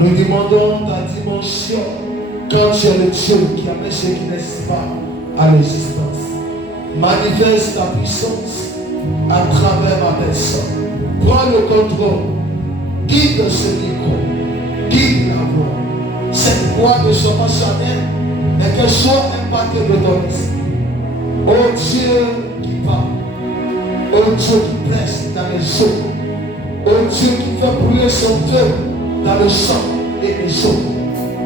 Nous demandons ta dimension quand tu es le Dieu qui amène ceux qui naissent pas à l'existence. Manifeste ta puissance à travers ma personne. Prends le contrôle. Guide ce micro. Guide la voix. Cette voix ne soit pas charnelle, mais qu'elle soit impactée de ton esprit. Oh Dieu qui parle. Oh Dieu qui presse dans les eaux. Oh Dieu qui fait brûler son feu dans le sang et les eaux.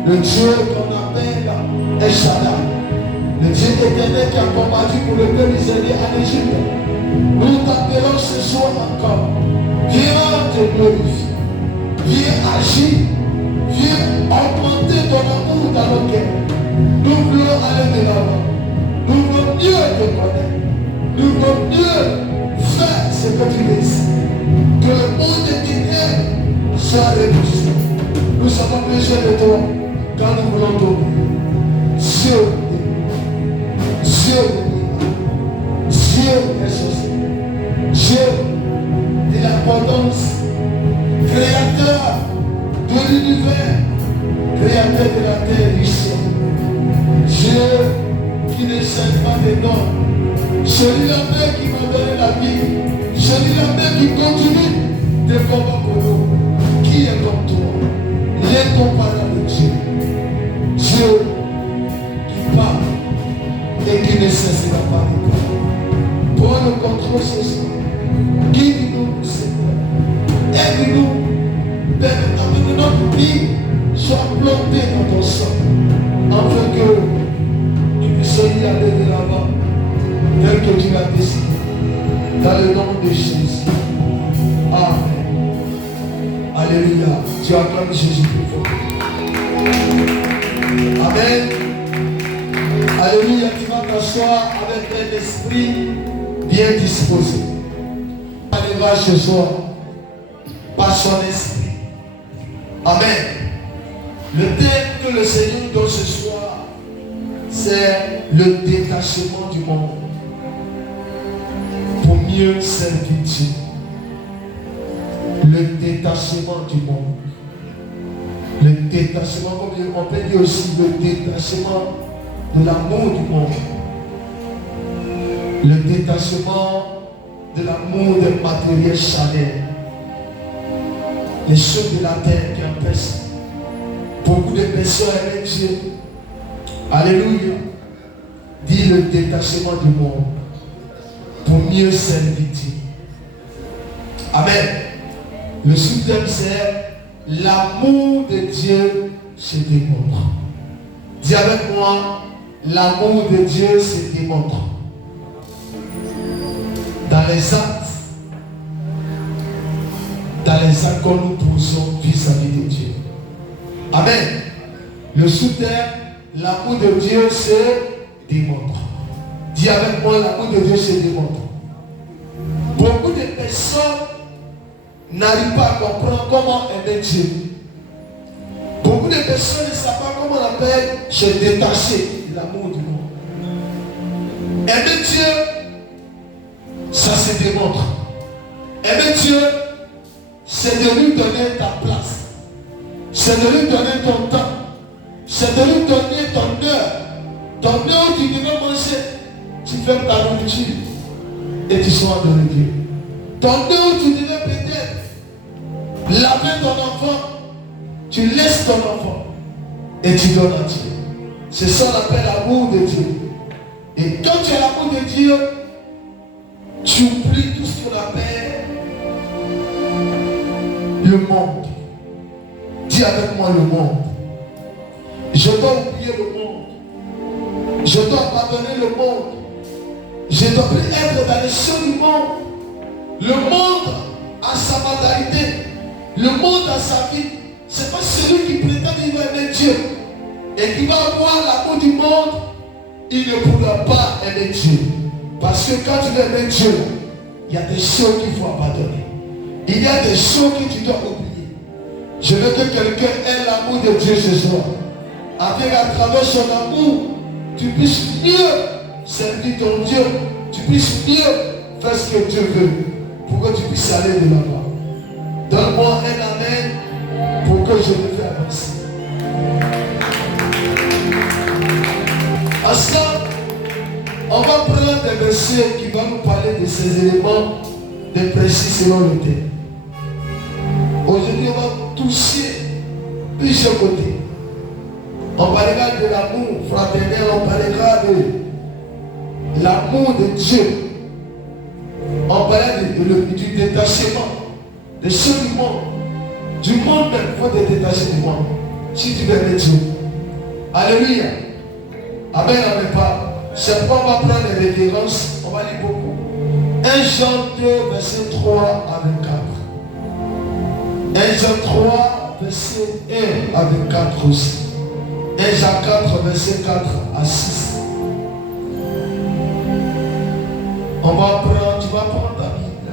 Le Dieu qu'on appelle El Shaddai. Le Dieu éternel qui a combattu pour le peuple israélien en Égypte. Nous t'appelons ce soir encore. Viens te glorifier. Viens agir. Viens augmenter ton amour dans nos cœurs. Nous voulons aller de l'avant. Nous voulons mieux te connaître. Nous voulons mieux faire ce que tu décides. Que le monde des ténèbres soit repoussé. Nous avons besoin de toi quand nous voulons t'obéir. Dieu ressuscité. Dieu de l'abondance, créateur de l'univers, créateur de la terre et du ciel. Dieu qui ne cesse pas de dons. Celui-là même qui m'a donné la vie. Celui-là même qui continue de combattre pour nous. Qui est comme toi? L'incomparable Dieu. Dieu qui parle et qui ne cesse pas parler. Prends le contrôle ce soir. Guide-nous, Seigneur. Aide-nous. Permettons que notre vie soit plantée dans ton sang. Afin que nous puissions y aller de l'avant. Tel que tu l'as décidé. Dans le nom de Jésus. Amen. Alléluia. Tu acclames Jésus plus fort. Amen. Alléluia. Tu vas t'asseoir avec un esprit bien disposé. Allez-va ce soir par son esprit. Amen. Le thème que le Seigneur donne ce soir, c'est le détachement du monde pour mieux servir Dieu. Le détachement du monde. Le détachement, comme on peut dire aussi, le détachement de l'amour du monde. Le détachement de l'amour des matériels charnels. Les choses de la terre qui empêchent beaucoup de personnes à aimer Dieu. Alléluia. Dit le détachement du monde pour mieux servir Dieu. Amen. Le sous-thème c'est l'amour de Dieu se démontre. Dis avec moi, l'amour de Dieu se démontre. Dans les actes que nous posons vis-à-vis de Dieu. Amen. Le sous-thème, l'amour de Dieu se démontre. Dis avec moi, l'amour de Dieu se démontre. Beaucoup de personnes n'arrivent pas à comprendre comment aimer Dieu. Beaucoup de personnes ne savent pas comment on appelle se détacher de l'amour du monde. Aimer Dieu, ça se démontre. Aimer Dieu, c'est de lui donner ta place. C'est de lui donner ton temps. C'est de lui donner ton heure. Ton heure où tu devais manger, tu fais ta nourriture et tu sois de Dieu. Ton heure où tu devais peut-être laver ton enfant, tu laisses ton enfant et tu donnes à Dieu. C'est ça qu'on appelle l'amour de Dieu. Et quand tu as l'amour de Dieu, tu oublies tout ce qu'on appelle le monde. Dis avec moi le monde. Je dois oublier le monde. Je dois abandonner le monde. Je dois plus être dans les choses du monde. Le monde a sa mentalité. Le monde a sa vie. C'est pas celui qui prétend qu'il va aimer Dieu et qui va avoir l'amour du monde, il ne pourra pas aimer Dieu. Parce que quand tu veux aimer Dieu, il y a des choses qu'il faut abandonner. Il y a des choses que tu dois oublier. Je veux que quelqu'un ait l'amour de Dieu ce soir. Avec à travers son amour, tu puisses mieux servir ton Dieu. Tu puisses mieux faire ce que Dieu veut. Pour que tu puisses aller de l'avant. Donne-moi un amen pour que je le fais avancer. Ensemble, on va prendre des versets qui vont nous parler de ces éléments de précis selon le thème. Aujourd'hui, on va toucher plusieurs côtés. On parlera de l'amour fraternel, on parlera de l'amour de Dieu. On parlera du détachement de ceux du monde. Du monde même, il faut te détacher du monde. Si tu veux aimer Dieu. Alléluia. Amen, amen pas. C'est pourquoi on va prendre les références. On va lire beaucoup. 1 Jean 2, verset 3 à 24. 1 Jean 3, verset 1 à 24 aussi. 1 Jean 4, verset 4 à 6. On va prendre, tu vas prendre ta Bible.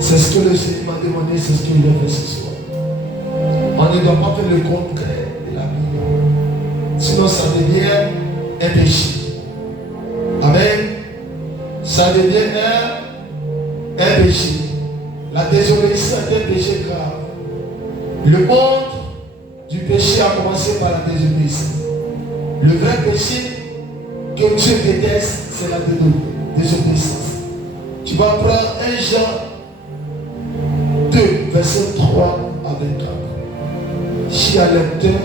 C'est ce que le Seigneur m'a demandé, c'est ce qu'il a fait ce soir. On ne doit pas faire le concret de la Bible. Sinon ça devient un péché. Amen. Ça devient un péché. La désobéissance est un péché grave. Le monde du péché a commencé par la désobéissance. Le vrai péché que Dieu déteste, c'est la désobéissance. Tu vas prendre 1 Jean 2, verset 3 à 24. Si un lecteur,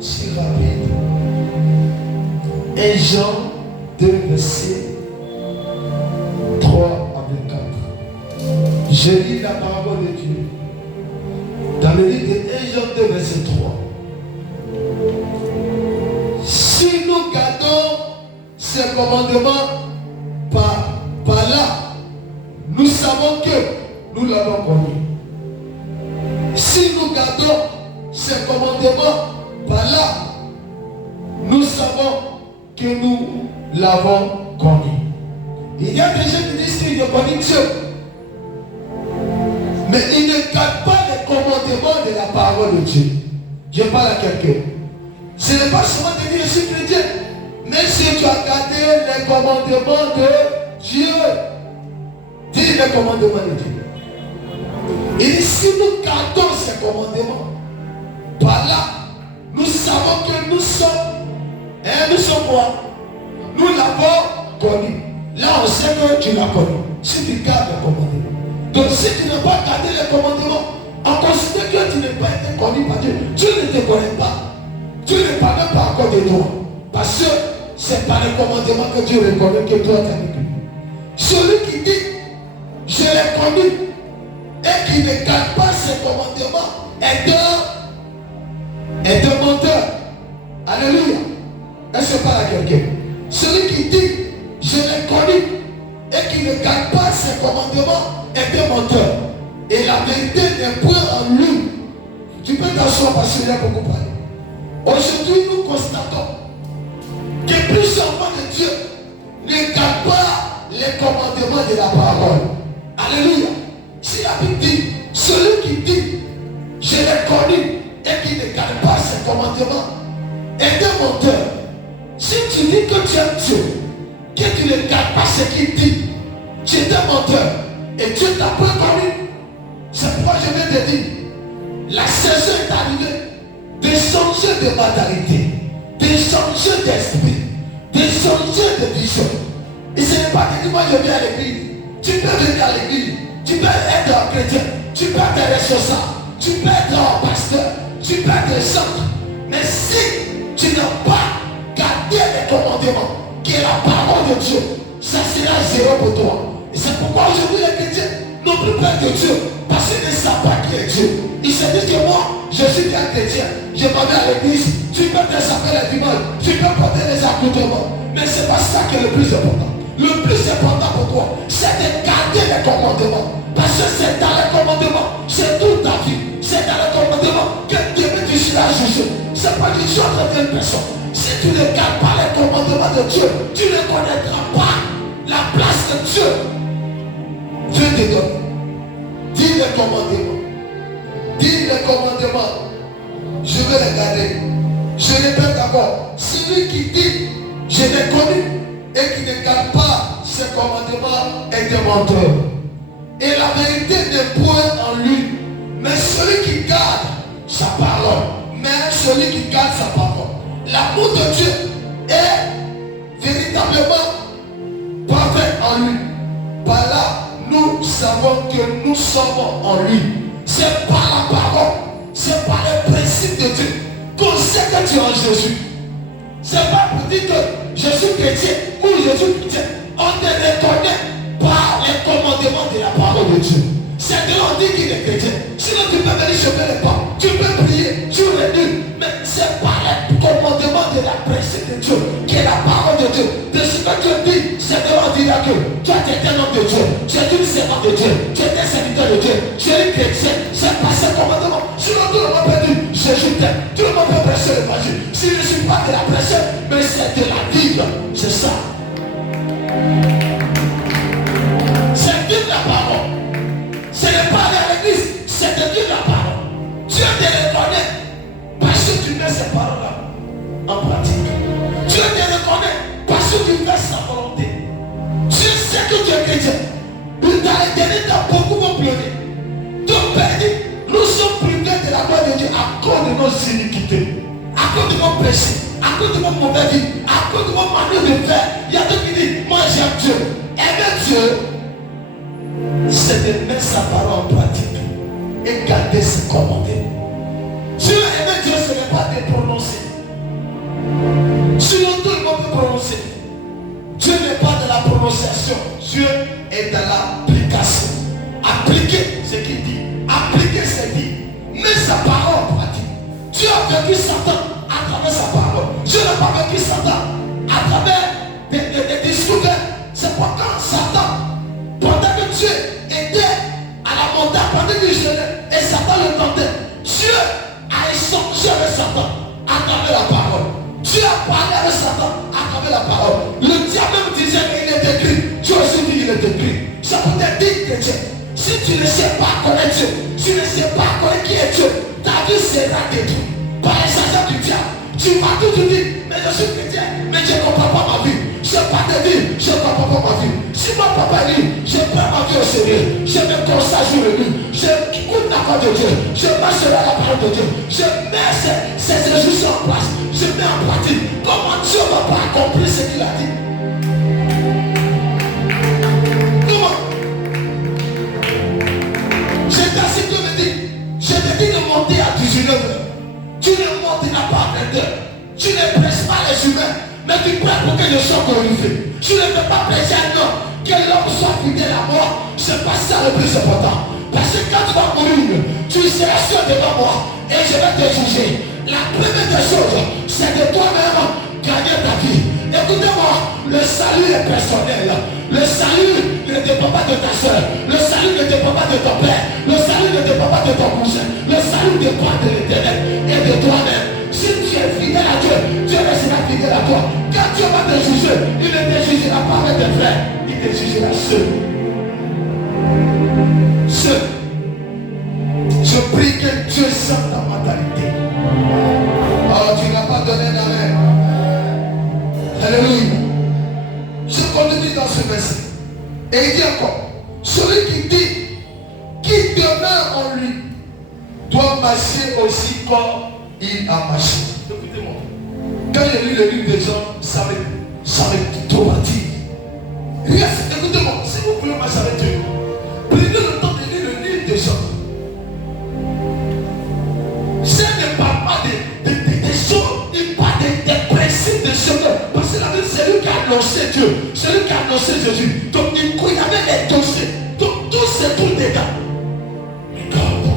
si rapide. 1 Jean 2, verset 3 à 24. Je lis la parole de Dieu. Dans le livre de 1 Jean 2, verset 3. Si nous gardons ces commandements par là, nous savons que nous l'avons connu. Si nous gardons ces commandements par là, nous savons que nous l'avons connu. Il y a des gens qui disent qu'ils connaissent Dieu, mais ils ne gardent pas les commandements de la parole de Dieu. Je parle à quelqu'un. Ce n'est pas seulement de dire je suis chrétien, mais si tu as gardé les commandements de Dieu, dis les commandements de Dieu. Il dit si nous gardons ces commandements, par là, nous savons que nous sommes, nous sommes quoi? Nous l'avons connu. Là, on sait que tu l'as connu. Si tu gardes les commandements. Donc, si tu n'as pas gardé les commandements, on considère que tu n'es pas été connu par Dieu. Dieu ne te connaît pas. Dieu ne parle même pas encore de toi. Parce que c'est par les commandements que Dieu reconnaît que toi tu as vécu. Celui qui dit, je l'ai connu, et qui ne garde pas ses commandements, est un menteur. Alléluia. Est-ce que je parle à quelqu'un? Celui qui dit, je l'ai connu, et qui ne garde pas ses commandements, est un menteur. Et la vérité n'est point en lui. Tu peux t'asseoir parce qu'il y a beaucoup parlé. Aujourd'hui, nous constatons que plusieurs enfants de Dieu ne gardent pas les commandements de la parole. Alléluia. Si la Bible dit, celui qui dit, je l'ai connu, et qui ne garde pas ses commandements, est un menteur. Si tu dis que tu aimes Dieu, que tu ne gardes pas ce qu'il dit, tu es un menteur. Et Dieu t'a pas connu. C'est pourquoi je vais te dire, la saison est arrivée de changer de mentalité, de changer d'esprit, de changer de vision. Et ce n'est pas que dis moi je viens à l'église. Tu peux venir à l'église, tu peux être un chrétien, tu peux être responsable, tu peux être un pasteur, tu peux être centre. Mais si tu n'as pas gardé les commandements, qui est la parole de Dieu, ça sera zéro pour toi. Et c'est pourquoi aujourd'hui les chrétiens n'ont plus peur de Dieu, parce qu'ils ne savent pas qui est Dieu. Ils se disent que moi, je suis bien chrétien, je m'en vais à l'église, tu peux te saper les dimanches, tu peux porter les accoutrements, mais ce n'est pas ça qui est le plus important. Le plus important pour toi, c'est de garder les commandements. Parce que c'est dans les commandements, c'est toute ta vie. C'est dans les commandements que demain tu seras jugé. C'est pas que tu es une personne. Si tu ne gardes pas les commandements de Dieu, tu ne connaîtras pas la place de Dieu. Dieu te donne. Dis les commandements. Dis les commandements. Je vais les garder. Je répète encore. Celui qui dit, je l'ai connu, et qui ne garde pas ses commandements est un menteur. Et la vérité n'est point en lui. Mais celui qui garde sa parole. Mais celui qui garde sa parole. L'amour de Dieu est véritablement parfait en lui. Par là, nous savons que nous sommes en lui. C'est par la parole, c'est par les principes de Dieu qu'on sait que tu es en Jésus. C'est pas pour dire que je suis chrétien ou je suis chrétien. On te reconnaît par les commandements de la parole de Dieu. C'est que l'on dit qu'il est chrétien. Sinon tu peux venir choper les pas. Tu peux prier, tu es nul. Mais c'est par les commandements de la principe de Dieu qui est la parole de Dieu. De ce que Dieu dit, c'est que l'on dira que toi tu es un homme de Dieu. Tu es une servante de Dieu. Tu es un serviteur de Dieu. Tu es un chrétien. C'est par ces commandements. Sinon tout le monde peut dire Jésus t'aime. Tout le monde peut prêcher l'évangile. Si je ne suis pas de la prêcher, mais c'est de la Bible. C'est ça. C'est de la parole. Ce n'est pas aller à l'église, c'est de dire la parole. Dieu te reconnaît parce que tu mets ces paroles-là en pratique. Dieu te reconnaît parce que tu fais sa volonté. Dieu sait que tu es chrétien. Il t'a éternel, beaucoup vont pleurer. Donc, Père dit, nous sommes privés de la gloire de Dieu à cause de nos iniquités, à cause de nos péchés, à cause de nos mauvaises vies, à cause de nos manières de faire. Il y a d'autres qui disent, moi j'aime Dieu. Aimer Dieu, c'est de mettre sa parole en pratique et garder ses commandements. Dieu aimer Dieu, ce n'est pas de prononcer. Sinon tout le monde peut prononcer. Dieu n'est pas de la prononciation. Dieu est dans l'application. Appliquer ce qu'il dit. Appliquer ce qu'il dit. Mets sa parole en pratique. Dieu a vaincu Satan à travers sa parole. Dieu n'a pas vaincu Satan à travers des discours. C'est pourquoi Satan, pendant que Dieu était à la montagne, pendant qu'il jeûnait, et Satan le tentait, Dieu a échangé avec Satan à travers la parole. Dieu a parlé avec Satan à travers la parole. Le diable même disait qu'il est écrit. Dieu aussi dit qu'il est écrit. Ça peut être dit chrétien. Si tu ne sais pas connaître Dieu, tu ne sais pas connaître qui est Dieu, ta vie sera détruite par les agents du diable. Tu vas tout dire, mais je suis chrétien, mais je ne comprends pas ma vie. Je ne sais pas te dire, je ne comprends pas ma vie. Si mon papa dit, je prends ma vie au sérieux, je me consacre sur lui, je écoute la voix de Dieu, je marche dans la parole de Dieu, je mets ces instructions en place, je mets en pratique. Comment Dieu ne va pas accomplir ce qu'il a dit? Comment? J'ai assis que me dit, je te dis de monter à 19h. Tu ne monteras pas à 20h. Tu ne prêches pas les humains, mais tu prêches pour que je sois glorifié. Tu ne peux pas prêcher un homme, que l'homme soit fidèle à moi. C'est pas ça le plus important. Parce que quand tu vas mourir, tu seras seul devant moi et je vais te juger. La première des choses, c'est de toi-même gagner ta vie. Écoutez-moi, le salut est personnel. Le salut ne dépend pas de ta soeur. Le salut ne dépend pas de ton père. Le salut ne dépend pas de ton cousin. Le salut dépend de l'Éternel et de toi-même. Si tu es fidèle à Dieu, Dieu restera fidèle à toi. Quand Dieu va te juger, il ne te jugera pas avec tes frères. Il te jugera seul. Seul. Je prie que Dieu sente ta mentalité. Oh, tu n'as pas donné d'amen. Alléluia. Je continue dans ce verset. Et il dit encore, celui qui dit, qui demeure en lui, doit marcher aussi comme il a marché. Écoutez-moi. Quand j'ai lu le livre des hommes, ça me traumatise. Écoutez-moi, si vous voulez marcher avec Dieu, prenez le temps de lire le livre des hommes. Ce ne parle pas des choses, il parle des principes de ce monde. Parce que la Bible, c'est lui qui a annoncé Dieu, c'est lui qui a annoncé Jésus. Donc il y avait les dossiers. Donc tout se trouve dedans. Regarde.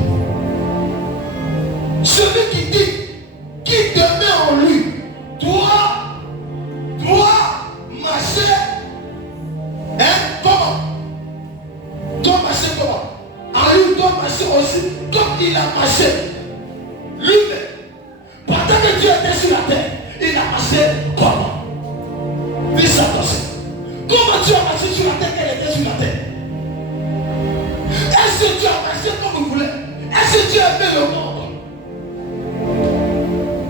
Celui qui dit, qui demeure en lui, doit marcher. Hein? Comment? Doit marcher comment? En lui doit marcher aussi comme il a marché. Lui-même. Pendant que Dieu était sur la terre, il a marché comment? Fais attention. Comment Dieu a marché sur la terre qu'elle était sur la terre? Est-ce que Dieu a marché comme vous voulez? Est-ce que Dieu aimait le monde?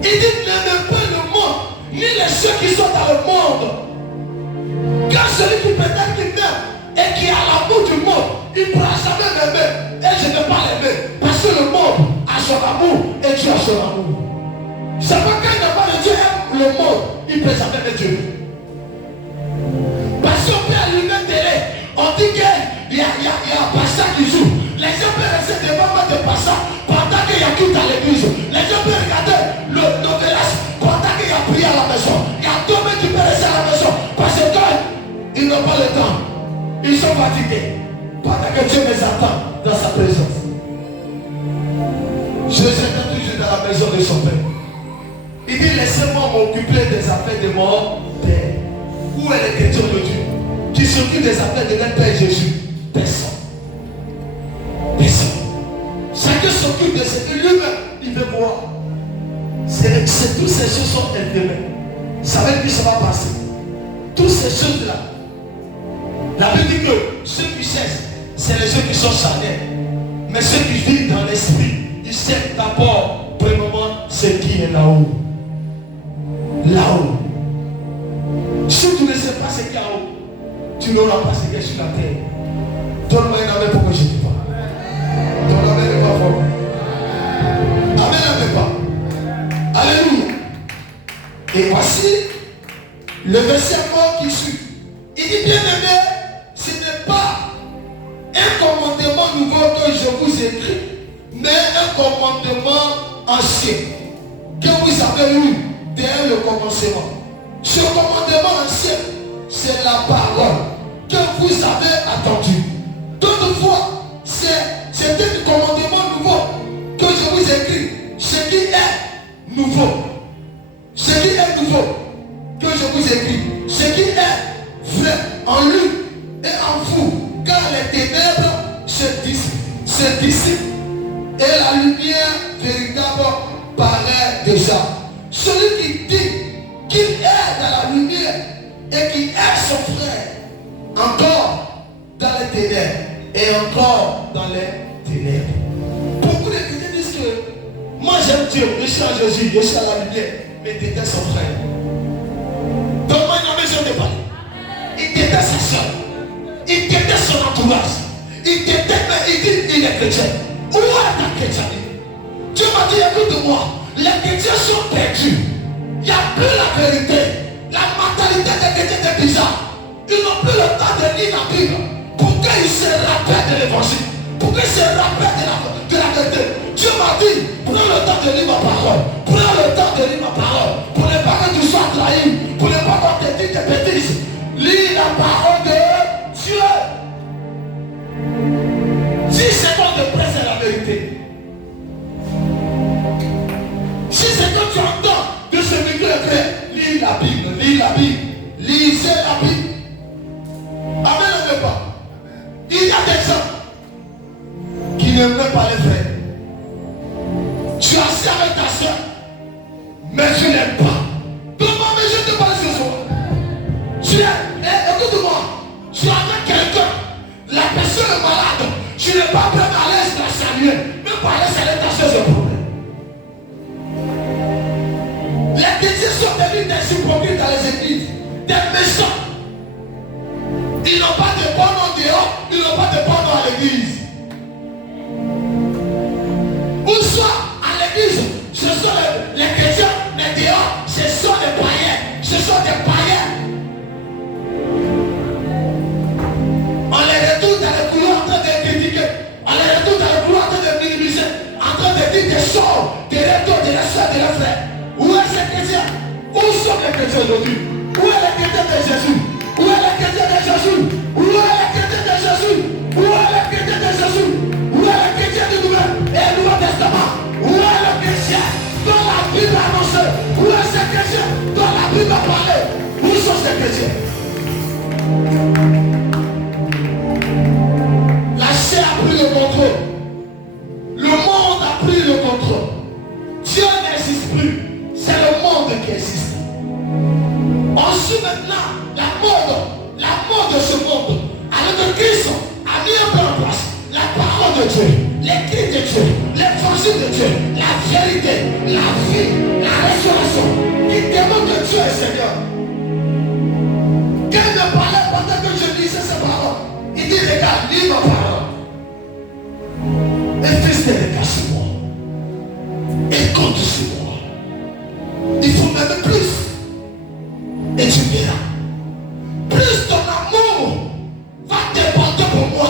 Il dit n'aimez pas le monde, ni les ceux qui sont dans le monde. Quand celui qui prétend qu'il meurt et qui a l'amour du monde, il ne pourra jamais m'aimer. Et je ne vais pas l'aimer. Parce que le monde a son amour et et tu as son amour. C'est pas quand il n'a pas de Dieu aime le monde, il ne peut jamais aimer Dieu. Parce qu'on peut allumer la télé, on dit qu'il y a un pasteur qui joue. Les gens peuvent rester devant moi de pasteur pendant qu'il y a culte à l'église. Les gens peuvent regarder le novelas pendant qu'il y a prié à la maison. Il y a deux mecs qui peuvent rester à la maison parce qu'ils n'ont pas le temps. Ils sont fatigués. Pendant que Dieu les attend dans sa présence. Je les attends toujours dans la maison de son Père. Il dit laissez-moi m'occuper des affaires de mon Père. Où est le chrétien de Dieu qui s'occupe des affaires de notre Père Jésus? Personne. Personne. Chacun s'occupe de ce que lui-même il veut voir. C'est toutes ces choses sont éternelles. Ça veut dire que ça va passer. Toutes ces choses-là. La Bible dit que ceux qui cessent, c'est les ceux qui sont charnels. Mais ceux qui vivent dans l'esprit, ils savent d'abord, premièrement, ce qui est là-haut. Là-haut. Si tu ne sais pas ce qu'il y a là-haut, tu n'auras pas ce qu'il y a sur la terre. Donne-moi un amen pour que je te parle. Ton amen n'est pas fort. Amen n'est pas. Alléluia. Et voici le verset encore qui suit. Il dit bien aimé, ce n'est pas un commandement nouveau que je vous écris, mais un commandement ancien que vous avez eu dès le commencement. Ce commandement ancien, c'est la parole que vous avez attendue. Toutefois, c'est un commandement nouveau que je vous écris. Ce qui est nouveau. Ce qui est nouveau que je vous écris. Ce qui est vrai en lui et en vous. Car les ténèbres se dissipent et la lumière véritable paraît déjà. Celui qui dit qu'il est dans la lumière et qui est son frère, encore dans les ténèbres et encore dans les ténèbres. Beaucoup de chrétiens disent que moi j'aime Dieu, je suis en Jésus, je suis à la lumière, mais déteste son frère. Donne-moi une maison de parler. Il déteste sa soeur, il déteste son entourage, il déteste, mais il dit il est chrétien. Où est ta chrétienté? Dieu m'a dit écoute-moi, les chrétiens sont perdus. Il n'y a plus la vérité. La mentalité des chrétiens est bizarre. Ils n'ont plus le temps de lire la Bible. Pour qu'ils se rappellent de l'évangile. Pour qu'ils se rappellent de la vérité. Dieu m'a dit, prends le temps de lire ma parole. Prends le temps de lire ma parole. Pour ne pas que tu sois trahi. Pour ne pas qu'on te dise des bêtises. Lis la parole de Dieu. 10 secondes de presse à la vérité. Si c'est que tu entends de ce micro est lis la Bible, lis la Bible, lisez la Bible. Amen, ne veut pas. Il y a des gens qui n'aimeraient pas les frères. Tu as assis avec ta soeur, mais tu n'aimes pas. Donne-moi, mais je te parle ce soir. Tu es, écoute-moi, tu es avec quelqu'un, la personne est malade, tu n'es pas prêt à l'aise de la saluer, même pas à l'aise avec ta soeur, c'est un problème. Les chrétiens sont devenus des hypocrites dans les églises, des méchants. Ils n'ont pas de bon nom dehors, ils n'ont pas de bon nom à l'église. Ou soit à l'église, ce sont les chrétiens, mais dehors, ce sont des païens. Ce sont des païens. On les retourne dans les couloirs en train de critiquer. On les retourne dans les couloirs en train de minimiser, en train de dire des choses, des retours, des soeurs, des frères. Où est ces chrétiens? Où sont les chrétiens aujourd'hui? Où est les chrétiens de Jésus? Où est les chrétiens de Jésus? Où est les chrétiens de Jésus? Où est les chrétiens de Jésus? Où est les chrétiens du Nouveau et Nouveau Testament? Où est le chrétien dont la Bible a annoncé? Où est ces chrétiens dont la Bible a parlé? Où sont ces chrétiens? La chair a pris le contrôle. Le monde a pris le contrôle. Dieu n'existe plus. C'est le monde qui existe. On suit maintenant la mode de ce monde. Alors que Christ a mis un peu en place la parole de Dieu, les cris de Dieu, l'évangile de Dieu, la vérité, la vie, la restauration, qui démontre que Dieu est Seigneur. Quand il me parlait pendant que je lisais ces paroles, il dit regarde, lis ma parole. Et fils de regarde sur moi. Et compte sur moi. Il faut m'aimer plus. Et tu verras. Plus ton amour va déporter pour moi.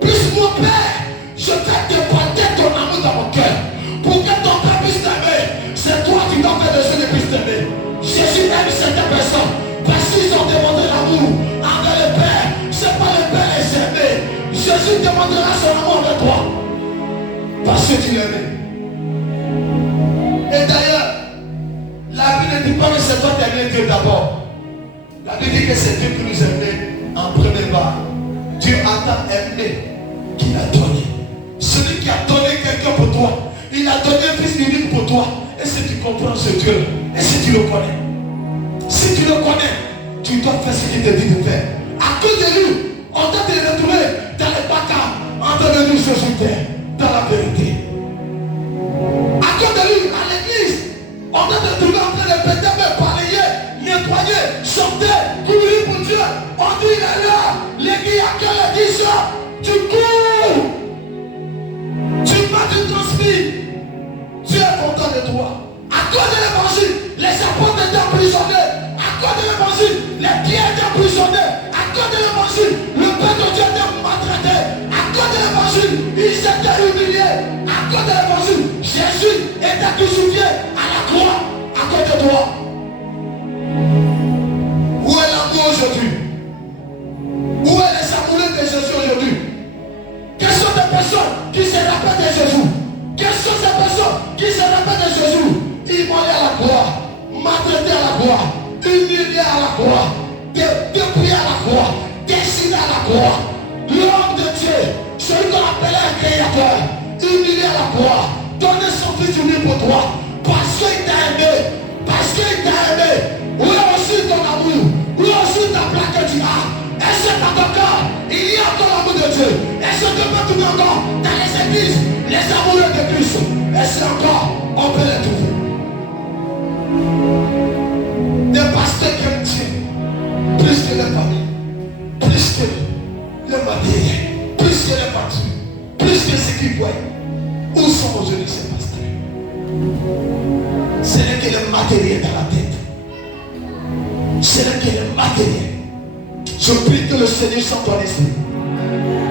Plus mon Père, je vais déporter ton amour dans mon cœur. Pour que ton Père puisse t'aimer, c'est toi qui dois faire de ceux qui puissent t'aimer. Jésus aime certaines personnes parce qu'ils ont demandé l'amour envers le Père. C'est pas le Père les aimer. Jésus demandera son amour envers toi. Parce que tu l'aimes. Et d'ailleurs, la Bible ne dit pas que c'est toi qui aimes Dieu d'abord. La Bible dit que c'est Dieu qui nous aime en premier part. Dieu a tant aimé qu'il a donné. Celui qui a donné quelqu'un pour toi, il a donné un fils unique pour toi. Et si tu comprends ce Dieu, et si tu le connais, si tu le connais, tu dois faire ce qu'il te dit de faire. À cause de lui, on doit te retrouver dans les bacs en train de nous ajouter dans la vérité. À cause de lui, à l'église, on doit te trouver en train de péter, mais balayer, nettoyer, chanter, courir pour Dieu. On dit il est là, l'église à quelle église, tu cours, tu vas, tu transpires. Dieu est content de toi. À cause de l'évangile, les apôtres étaient emprisonnés. À cause de l'évangile, les pierres étaient emprisonnés. À cause de l'évangile, le peuple de Dieu était maltraité. À cause de l'évangile, ils étaient humiliés. À cause de l'évangile, Jésus était crucifié à la croix à cause de toi. Où est l'amour aujourd'hui? Où est les amoureux de Jésus aujourd'hui? Quelles sont les personnes qui se rappellent de Jésus? Quelles sont ces personnes qui se rappellent de Jésus? Immolé à la croix, maltraité à la croix, humilié à la croix, dépouillé à la croix, dessiné à la croix. L'homme de Dieu, celui qu'on appelait un créateur, humilié à la croix, donner son fils unique pour toi, parce qu'il t'a aimé, parce qu'il t'a aimé. Où est aussi ton amour? Où est aussi ta plaque que tu as? Est-ce que dans ton cœur, il y a encore l'amour de Dieu? Est-ce que tu peux trouver encore dans les églises, les amoureux de Christ? Est-ce encore, on peut les trouver? Des pasteurs qui aiment Dieu, plus que les familles, plus que le matériel, plus que les voitures, plus que ce qu'ils voient. Où sont aujourd'hui ces pasteurs? Ce n'est que le matériel dans la tête. Ce n'est que le matériel. Je prie que le Seigneur chante ton esprit.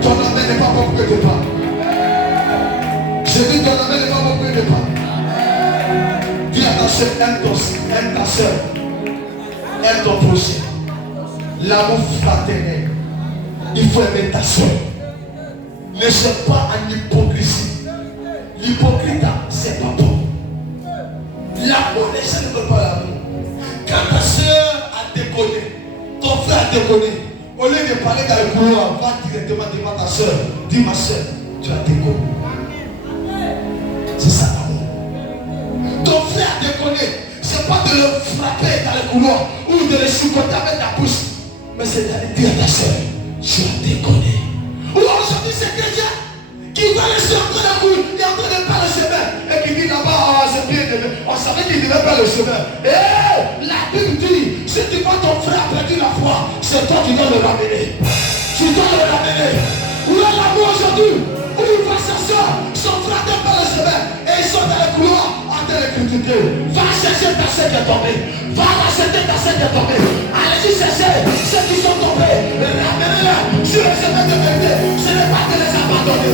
Ton amen n'est pas bon pour que tu parles. Je dis ton amen n'est pas bon pour que tu parles. Dis à ta soeur, aime ta soeur, aime ton prochain. L'amour fraternel. Il faut aimer ta soeur. Ne sois pas en hypocrisie. L'hypocrite, c'est pas bon. L'amour, les gens ne veulent pas l'amour. Quand ta soeur a déconné, ton frère a déconné, au lieu de parler dans le couloir, va directement devant ta soeur. Dis ma soeur, tu as déconné. C'est ça l'amour. Ton frère a déconné. C'est pas de le frapper dans le couloir ou de le chicoter avec ta bouche. Mais c'est d'aller dire à ta soeur, tu as déconné. Ou aujourd'hui c'est quelqu'un qui va laisser en train de courir, il est en train de faire le chemin. Et qui dit là-bas, oh, c'est bien, on savait qu'il devait faire le chemin. Et la Bible dit, si tu vois ton frère perdu la foi, c'est toi qui dois le ramener. Tu dois le ramener. Où est l'amour aujourd'hui? Où il va sa soeur, son frère devait faire le chemin. Et ils sont dans le couloir en train de critiquer. Va chercher ta soeur qui est tombée. Va racheter ta soeur qui est tombée. Allez-y chercher ceux qui sont tombés. Ramenez-les sur le chemin de vérité. Ce n'est pas de les abandonner.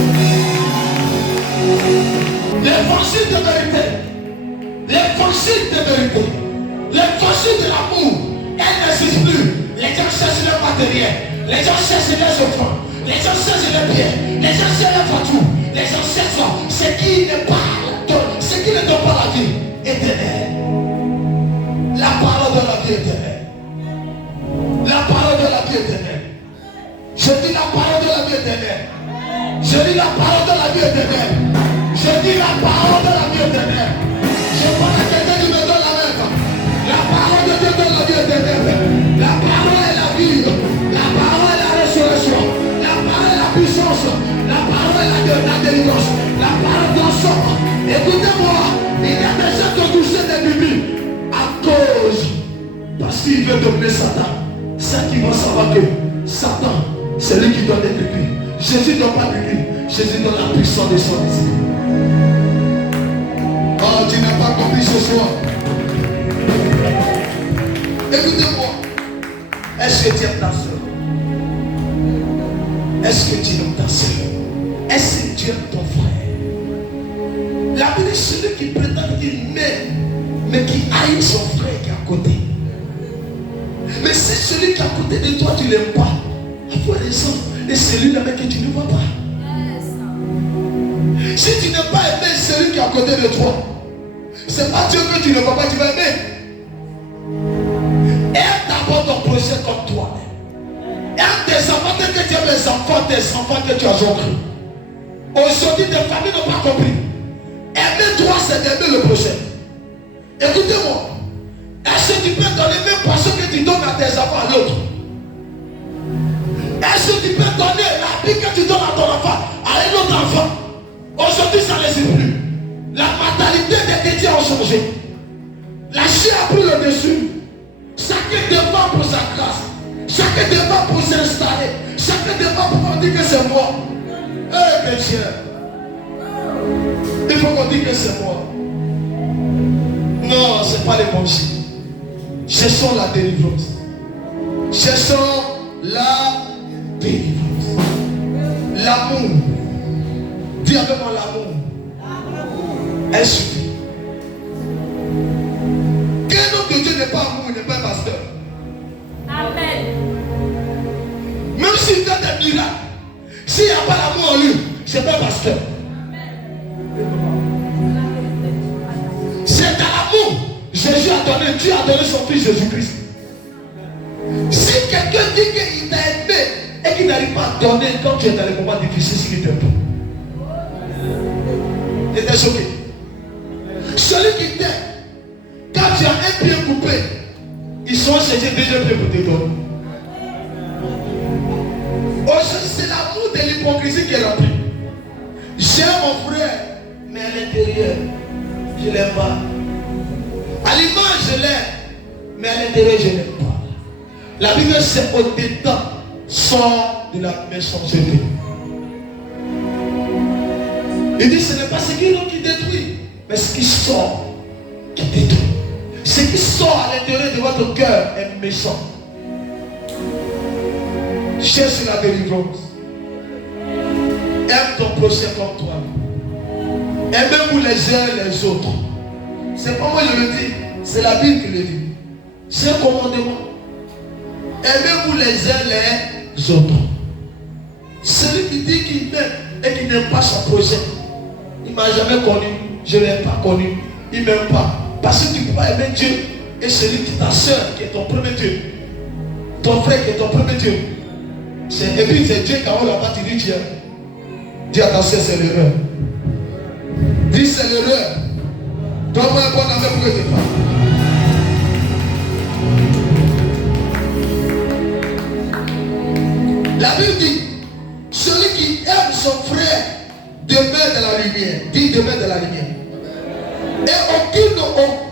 L'évangile de vérité, l'évangile de vérité, l'évangile de l'amour, elle n'existe plus. Les gens cherchent le matériel, les gens cherchent les enfants, les gens cherchent les biens, les gens cherchent les voitures, les gens cherchent ce qui ne donne pas la vie éternelle. La parole de la vie éternelle. La parole de la vie éternelle. Je dis la parole de la vie éternelle. Je dis la parole de la vie éternelle. Je dis la parole de la vie éternelle. Je parle à quelqu'un qui me donne la main. La parole de Dieu donne la vie éternelle. La parole est la vie. La parole est la résurrection. La parole est la puissance. La parole est la délivrance. La parole transforme. Écoutez-moi. Il y a des gens qui ont touché des bibliques à cause. Parce qu'il veut dominer Satan. C'est qui vont savoir que Satan, c'est lui qui donne des bibliques. Jésus ne donne pas de bibliques. Jésus donne la puissance de son esprit. Oh, tu n'as pas ce soir. Écoutez-moi. Est-ce que tu aimes ta soeur? Est-ce que tu aimes ta soeur? Est-ce que tu aimes ton frère? La Bible dit celui qui prétend qu'il m'aime, mais qui haït son frère qui est à côté. Mais si celui qui est à côté de toi, tu ne l'aimes pas, il faut raison. Et celui-là que tu ne vois pas. Si tu n'as pas aimé celui qui est à côté de toi, c'est pas Dieu que tu ne vois pas, tu vas aimer. Aime d'abord ton projet comme toi-même. Aime tes enfants tel que tu aimes les enfants, tes enfants que tu as engendrés. Aujourd'hui, tes familles n'ont pas compris. Aimer toi, c'est d'aimer le prochain. Écoutez-moi. Est-ce que tu peux donner même passion que tu donnes à tes enfants à l'autre? Est-ce que tu peux donner la vie que tu donnes à ton enfant à un autre enfant? Aujourd'hui, ça ne les est plus. La mentalité des chrétiens a changé. La chair a pris le dessus. Chacun débat pour sa classe. Chacun débat pour s'installer. Chacun débat pour dire que c'est moi. Chrétien. Il faut qu'on dise que c'est moi. Non, ce n'est pas l'évangile. Cherchons la délivrance. Cherchons la délivrance. L'amour. Dis avec moi l'amour. Elle suffit. Quel homme de Dieu n'est pas amour, n'est pas un pasteur. Amen. Même s'il fait des miracles, s'il n'y a pas l'amour en lui, c'est pas un pasteur. C'est à l'amour. Jésus a donné, Dieu a donné son fils Jésus-Christ. Si quelqu'un dit qu'il t'a aimé et qu'il n'arrive pas à donner quand tu es dans les moments difficiles, c'est qu'il t'aime pas. Il était choqué. Celui qui t'aime, quand tu as un pied coupé, ils sont cherchés déjà pied pour te donner. Aujourd'hui, c'est l'amour de l'hypocrisie qui est rempli. J'aime mon frère, mais à l'intérieur, je ne l'aime pas. À l'image, je l'aime, mais à l'intérieur, je ne l'aime pas. La Bible, c'est au-dedans, sort de la méchanceté. Il dit, ce n'est pas ce qui détruit, mais ce qui sort qui détruit. Ce qui sort à l'intérieur de votre cœur est méchant. Cherche la délivrance. Aime ton prochain comme toi. Aimez-vous les uns les autres. C'est pas moi je le dis, c'est la Bible qui le dit. C'est un commandement. Aimez-vous les uns les autres. Celui qui dit qu'il m'aime et qui n'aime pas son projet, il ne m'a jamais connu, je ne l'ai pas connu, il ne m'aime pas. Parce que tu ne peux pas aimer Dieu et celui qui est ta soeur, qui est ton premier Dieu, ton frère qui est ton premier Dieu. Et puis c'est Dieu qui a là-bas, tu dis Dieu. Dis à ta soeur, c'est l'erreur. Dis c'est l'erreur. Donne-moi un bon amour pour que tu parles. La Bible dit, celui qui aime son frère demeure dans la lumière. Dis demeure dans la lumière. Et aucune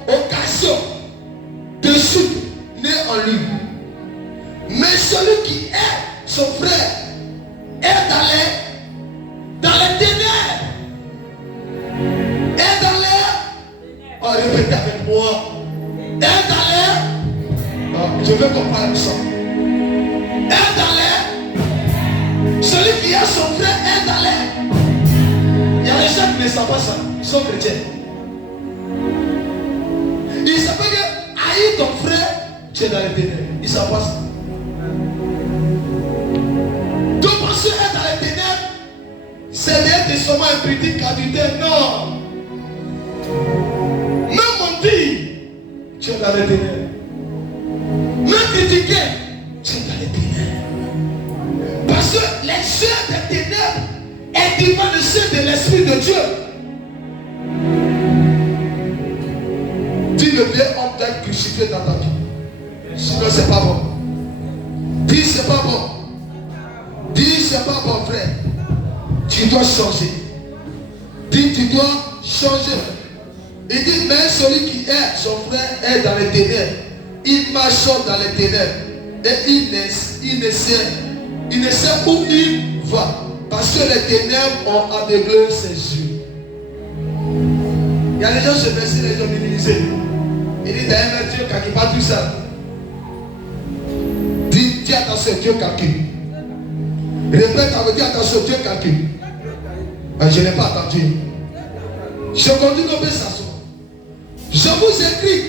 occasion de chute n'est en lui. Mais celui qui aime son frère est dans les ténèbres. Est dans l'air. Oh, répétez avec moi. Est dans l'air. Oh, je veux qu'on parle ensemble. Est dans l'air. Celui qui a son frère est dans l'air. Il y a des gens qui ne savent pas ça. Ils sont chrétiens. Ils savent que haïr ton frère, tu es dans les ténèbres. Ils ne savent pas ça. Donc penser être dans les ténèbres, c'est d'être seulement un petit qualité. Non. Même mentir, tu es dans les ténèbres. Même critiquer, tu es dans les ténèbres. Parce que les yeux des ténèbres est devant les yeux de l'Esprit de Dieu. Dis le vieil homme doit être crucifié dans ta vie. Sinon c'est pas bon. Dis c'est pas bon. Dis c'est pas bon frère. Tu dois changer. Dis tu dois changer. Il dit mais celui qui est son frère est dans les ténèbres. Il marche dans les ténèbres. Et il ne sait où il va. Parce que les ténèbres ont aveuglé ses yeux. Il y a des gens se verser les hommes utilisés. Il dit d'ailleurs Dieu calcule pas tout ça. Dis attention, Dieu calcule. Répète avec Dieu attention, Dieu calcule. Je n'ai pas entendu. Je continue de s'asseoir. Je vous écris,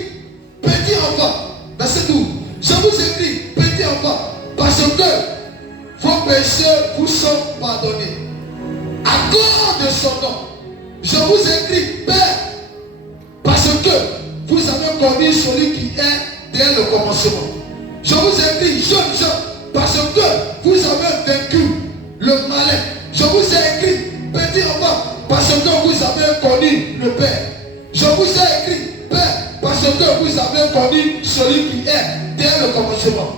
petit enfant, verset 12. Je vous écris, petit enfant, parce que vos péchés vous sont pardonnés. À cause de son nom, je vous écris, Père, parce que vous avez connu celui qui est dès le commencement. Je vous écris, jeunes gens, parce que vous avez vaincu le malin. Je vous ai écrit, petit enfant, parce que vous avez connu le Père. Je vous ai écrit, Père, parce que vous avez connu celui qui est dès le commencement.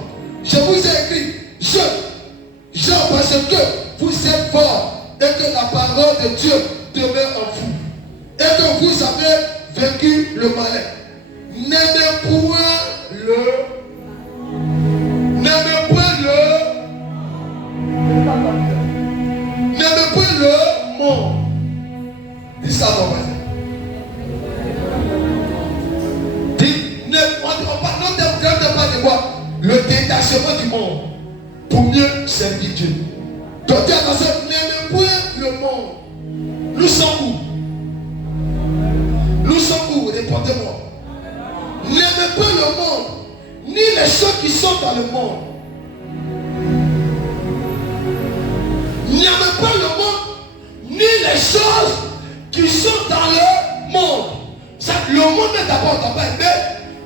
Je vous ai écrit, Jean, parce que vous êtes forts et que la parole de Dieu demeure en vous. Et que vous avez vaincu le malin. N'aimez point le monde. Dis ça, mon voisin. Ne pas de quoi? Le détachement du monde pour mieux servir Dieu. Donc, attention, n'aimez point le monde. Nous sommes où? Nous sommes où? Répondez-moi. N'aimez pas le monde, ni les choses qui sont dans le monde. N'aimez pas le monde, ni les choses qui sont dans le monde. Ça, le monde est d'abord dans pas aimé.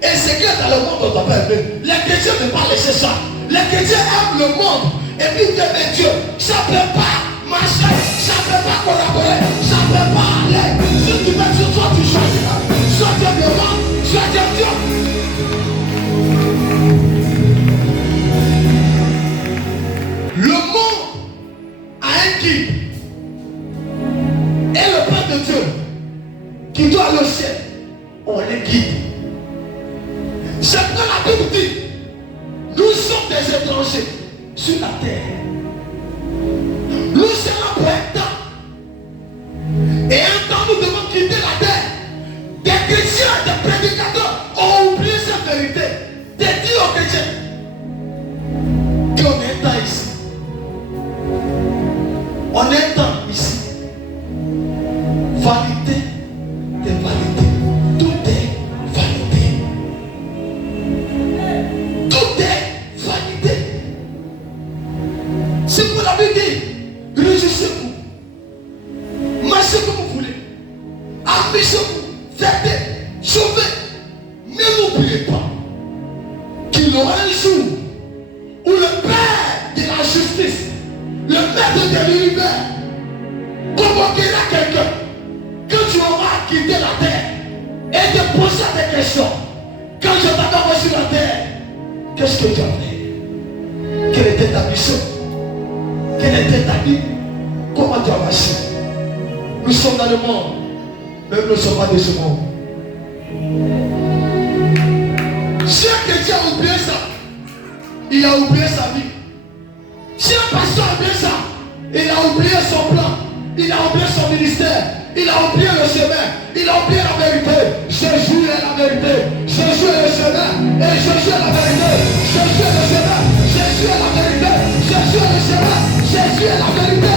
Et ce qui est dans le monde, on ne doit pas aimer. Les chrétiens ne pas laisser ça. Les chrétiens aiment le monde. Et puis ils aiment Dieu. Ça ne peut pas marcher. Ça ne peut pas collaborer. Ça ne peut pas aller. Si tu mets sur toi, tu choisiras. Soit Dieu le monde, soit Dieu. Le monde a un guide. Et le Père de Dieu, qui doit le ciel, on les guide. C'est pourquoi la Bible dit, nous sommes des étrangers sur la terre. Nous serons pour un temps. Et un temps nous devons quitter la terre. Des chrétiens, des prédicateurs ont oublié cette vérité. De dire aux chrétiens qu'on est un temps ici. On est un temps ici. Vanité de vanité. Tout est vanité. Tout est vanité. C'est pour la Bible dit, réjouissez-vous. Marchez comme vous voulez. Amusez-vous. Faites, sauvez. Mais n'oubliez pas qu'il y aura un jour où le Père de la justice, le Maître de l'univers, convoquera quelqu'un que tu auras quitté la terre et te poser des questions. Quand je t'avais envoyé sur la terre, qu'est-ce que tu as fait? Quelle était ta mission? Quelle était ta vie? Comment tu as marché? Nous sommes dans le monde, mais nous ne sommes pas de ce monde. Si un chrétien a oublié ça, il a oublié sa vie. Si un pasteur a oublié ça, il a oublié son plan, il a oublié son ministère, il a oublié le chemin, il a oublié la vérité. Jésus est la vérité, Jésus est le chemin, et Jésus est la vérité, Jésus est le chemin, Jésus est la vérité, Jésus est le chemin, Jésus est la vérité.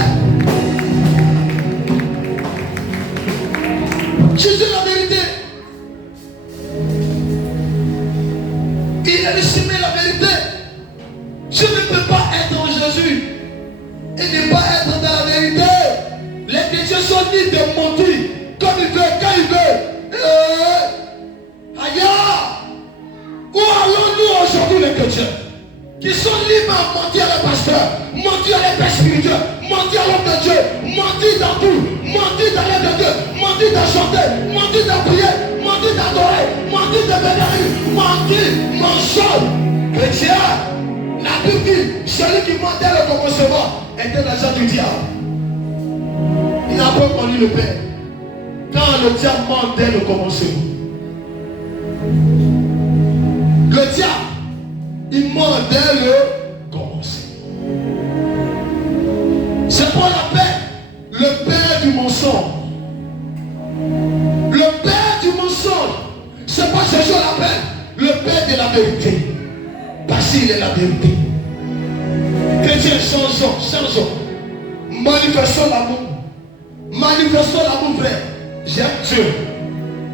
Jésus est la vérité. Il est le chemin et la vérité. Je ne peux pas être en Jésus et ne pas être dans la vérité. Les chrétiens sont libres de mentir comme ils veulent, quand ils veulent. Ailleurs, où allons-nous aujourd'hui les chrétiens qui sont libres à mentir à les pasteurs, mentir à les pères spirituels, mentir à l'homme de Dieu, mentir dans tout, mentir dans les de Dieu, mentir dans chanter, mentir dans prier, mentir d'adorer, mentir de bénéfice, mentir, mensonge. Chrétien, la Bible dit, celui qui mentait le commencement était l'agent du diable. Il n'a pas connu le Père. Quand le diable ment dès le commencement. Le diable, il ment dès le commencement. C'est pour la paix, le père du mensonge. Le père la vérité. Parce qu'il est la vérité. Chrétiens, changeons. Manifestons l'amour. Manifestons l'amour vrai. J'aime Dieu.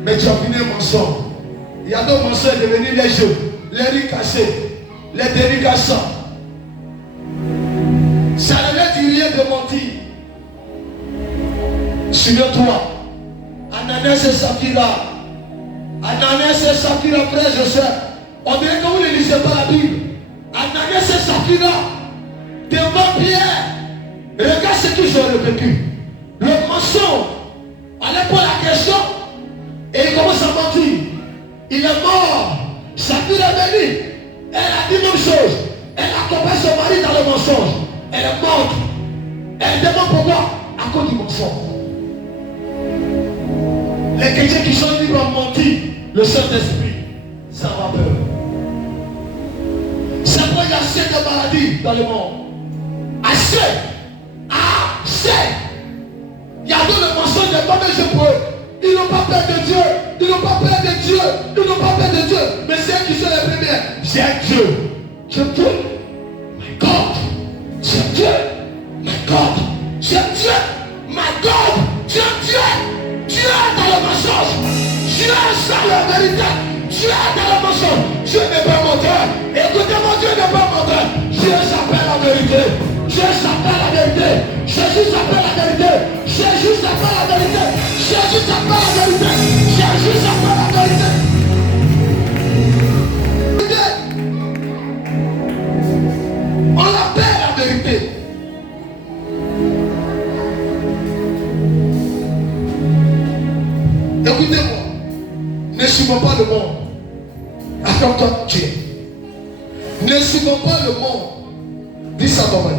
Mais tu as fini un mensonge. Il y a d'autres mensonges devenus les jeux, les riz cachés, les dédications. Ça ne veut dire rien de mentir. Souviens-toi, Ananias et Saphira. Ananias et Saphira, frère Joseph. On dirait que vous ne lisez pas la Bible. Ananias et Saphira, devant Pierre. Regarde ce qu'ils ont vécu. Le mensonge. On n'est pas la question. Et il commence à mentir. Il est mort. Saphira est venue. Elle a dit la même chose. Elle accompagne son mari dans le mensonge. Elle est morte. Elle demande pourquoi? À cause du mensonge. Les chrétiens qui sont libres à mentir, le Saint-Esprit, ça va peur. C'est pourquoi il y a assez de maladies dans le monde. Assez. Il y a d'autres le mensonge des mauvais hébreux. Ils n'ont pas peur de Dieu. Ils n'ont pas peur de Dieu. Ils n'ont pas peur de Dieu. Mais c'est eux qui sont les premiers. J'aime Dieu. J'aime Dieu. My God. J'aime Dieu. My God. J'aime Dieu. My God. J'aime Dieu. Dieu est dans le mensonge. Dieu est dans la vérité. Dieu est dans le mensonge. Dieu n'est pas menteur. Écoutez-moi, Dieu n'est pas menteur. Dieu s'appelle la vérité. Dieu s'appelle la vérité. Jésus s'appelle la vérité. Jésus s'appelle la vérité. Jésus s'appelle la vérité. Jésus s'appelle la vérité. On l'appelle la vérité. Écoutez-moi. Ne suivons pas le monde. Attends-toi, Dieu. Ne suivons pas le monde. Dis ça, ton mari.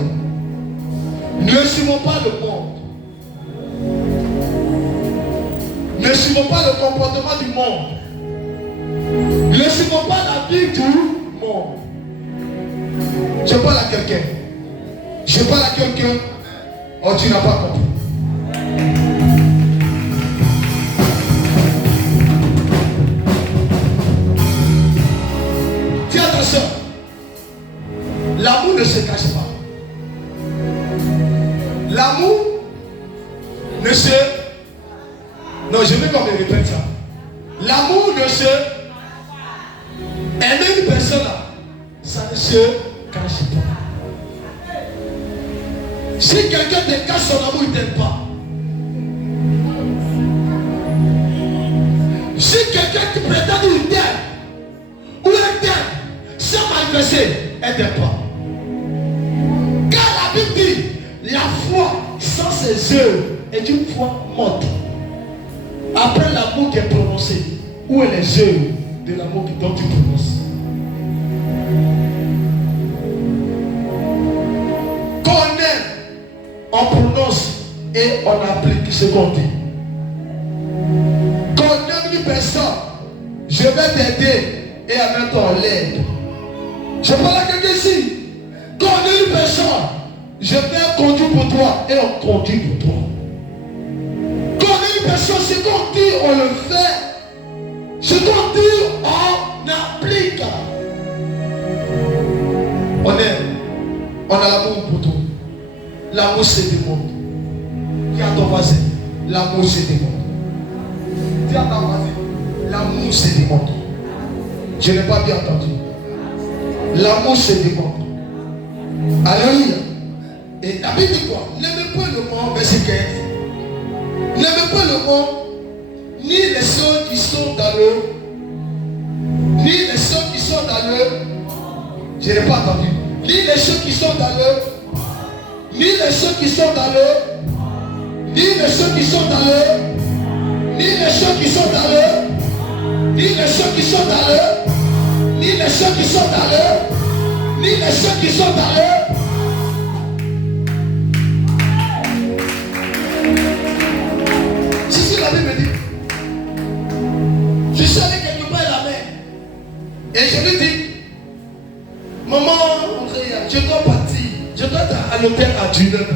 Ne suivons pas le monde. Ne suivons pas le comportement du monde. Ne suivons pas la vie du monde. Je parle à quelqu'un. Je parle à quelqu'un. Oh, tu n'as pas compris. Fais attention. L'amour ne se cache pas. L'amour ne se... Non, je veux qu'on me répète ça. L'amour ne se... Aimer une personne là, ça ne se cache pas. Si quelqu'un te cache son amour, il ne t'aime pas. Si quelqu'un te prétend qu'il t'aime, ou elle t'aime, sans manifester, elle ne t'aime pas. Car la Bible dit, la foi sans ses œuvres est une foi morte. Après l'amour qui est prononcé, où est les œuvres de l'amour dont tu prononces? Quand on aime, on prononce et on applique ce qu'on dit. Quand on aime une personne, je vais t'aider et en même temps on l'aide. Je parle à quelqu'un ici. Quand on aime une personne, je vais conduire pour toi et on conduit pour toi. Quand on aime une personne, ce qu'on dit, on le fait. Ce qu'on dit, on applique. On aime. On a l'amour pour toi. L'amour se démontre. Dis à ton voisin, l'amour se démontre. Dis à ton voisin, l'amour se démontre. Je n'ai pas bien entendu. L'amour se démontre. Alléluia. Et la Bible dit quoi? N'aimez pas le monde, verset 15. N'aimez pas le monde, ni les choses qui sont dans le... Ni les choses qui sont dans le... Je n'ai pas entendu. Ni les choses qui sont dans le... Ni les choses qui sont dans le... Ni les choses qui sont dans le... Ni les choses qui sont dans le... Ni les choses qui sont dans le... Ni les choses qui sont dans le... Ni les choses qui sont dans le... La Bible dit, je suis allé quelque part la mer et je lui dis, maman, je dois partir, je dois être à l'hôtel à 19h.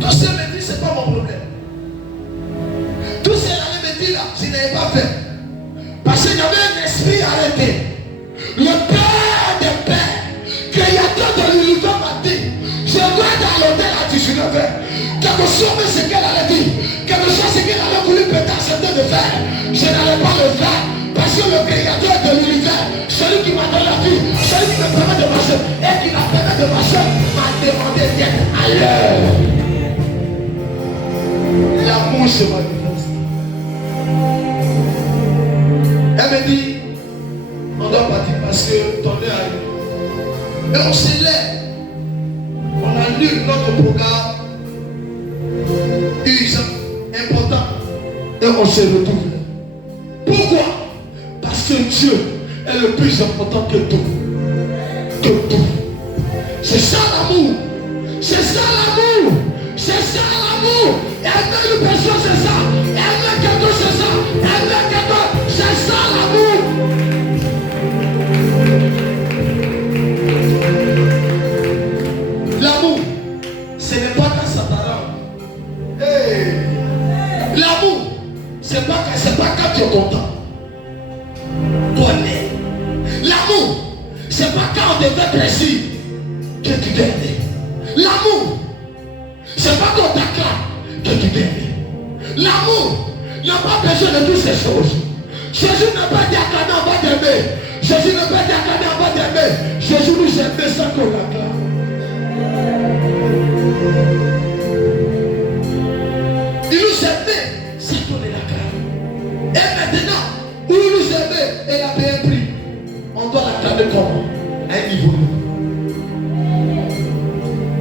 Tout ce me dit, c'est pas mon problème. Tout ce qu'elle allait me dire là, je n'avais pas fait. Parce qu'il y avait un esprit arrêté, le Père des Pères, créateur de l'univers m'a dit, je vais dans l'hôtel à 19h. Quelque chose ce qu'elle allait dire, quelque chose ce qu'elle avait voulu peut-être accepter de faire, je n'allais pas le faire, parce que le créateur de l'univers, celui qui m'a donné la vie, celui qui me permet de marcher et qui m'a permis de marcher, m'a demandé d'être à l'heure. L'amour se manifeste. Elle me dit, on doit partir parce que ton heure arrive. Et on se lève. On annule notre programme urgent, important. Et on se retrouve là. Pourquoi? Parce que Dieu est le plus important que tout. Que tout. C'est ça l'amour. C'est ça l'amour. C'est ça l'amour. Aimer une personne, c'est ça. Aimer quelqu'un, c'est ça. Aimer quelqu'un, c'est ça l'amour. L'amour, ce n'est pas quand ça t'arrange. Hey. L'amour, c'est pas quand tu es content. Bonheur. L'amour, c'est pas quand on te fait plaisir que tu t'aimes. L'amour, c'est pas quand on t'acclame que tu t'aimes. L'amour n'a pas besoin de toutes ces choses. Jésus n'a pas dit acclamer en bas d'aimer. Jésus n'a pas dit acclamer en bas d'aimer. Jésus nous aimait sans qu'on l'acclame. Il nous aimait sans qu'on l'acclame. Et maintenant, où il nous aimait et il a payé un prix, on doit l'acclamer comment? À un niveau.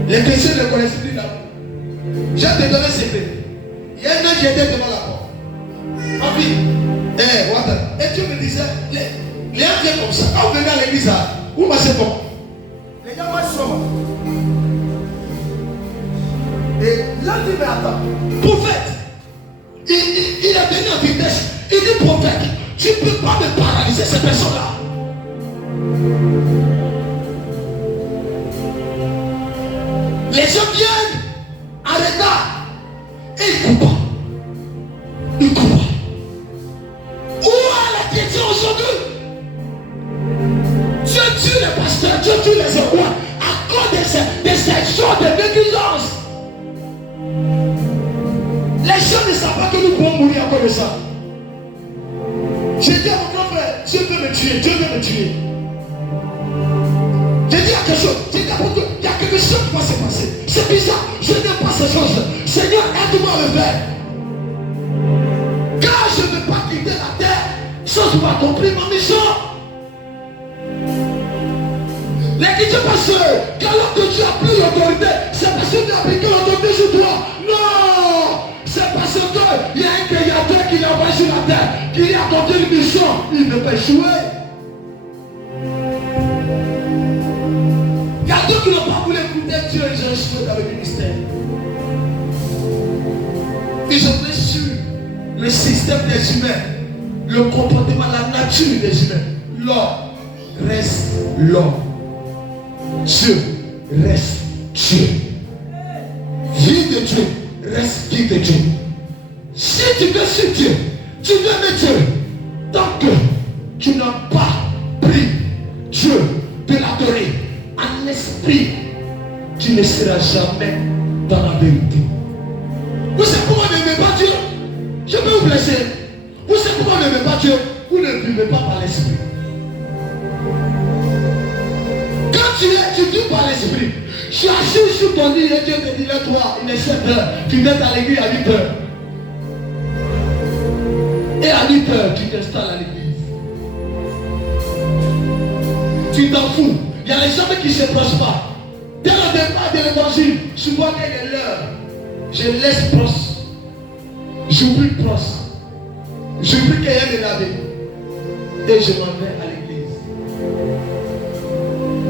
Les chrétiens ne connaissent plus l'amour. Je vais te donner un secret. Il y a un an qui était devant la porte. En vie. Et Dieu me disait, les gens viennent comme ça. Quand vous venez à l'église, vous marchez comment? Les gens marchent comment? Et là, tu me attends. Prophète, il est venu en vitesse. Il dit, prophète, tu ne peux pas me paralyser cette personne-là. Les gens viennent en retard et ils coupent pas. Ils coupent pas. Où est la chrétien aujourd'hui? Dieu tue les pasteurs, Dieu tue les rois à cause de ces choses de négligence. Les gens ne savent pas que nous pouvons mourir à cause de ça. J'ai dit à mon grand frère, Dieu veut me tuer, Dieu veut me tuer. J'ai dit à quelque chose, j'ai dit à mon Dieu, il y a quelque chose qui va se passer. C'est bizarre, je n'aime pas ces choses. Seigneur, aide-moi à le faire. Car je ne veux pas quitter la terre sans pouvoir accomplir ma mission. Les chrétiens pensent que alors que Dieu a pris l'autorité, c'est parce que tu as appliqué l'autorité sur toi. Non! C'est parce qu'il y a un créateur qui l'a envoyé sur la terre, qui lui a donné une mission. Il ne peut pas échouer. Il y a d'autres qui n'ont pas voulu écouter Dieu, ils ont échoué dans le ministère. Ils ont reçu le système des humains, le comportement, la nature des humains. L'homme reste l'homme. Dieu reste Dieu. Vie de Dieu reste vie de Dieu. Si tu veux sur Dieu, tu veux mettre Dieu. Tant que tu n'as pas pris Dieu de l'adorer en esprit, tu ne seras jamais dans la vérité. Vous savez pourquoi vous n'aimez pas Dieu? Je peux vous blesser. Vous savez pourquoi vous n'aimez pas Dieu? Vous ne vivez pas par l'esprit. Quand tu vis par l'esprit, tu es assis sur ton lit et Dieu te dit, lève-toi, il est 7 heures, tu viens à l'église à 8 heures. Et à 8 heures, tu t'installes à l'église. Tu t'en fous. Il y a les gens qui se prospèrent pas. Dès le départ de l'évangile, je vois qu'il est l'heure. Je laisse proche. J'oublie proche. J'oublie qu'il y a de laver. Et je m'en vais à l'église.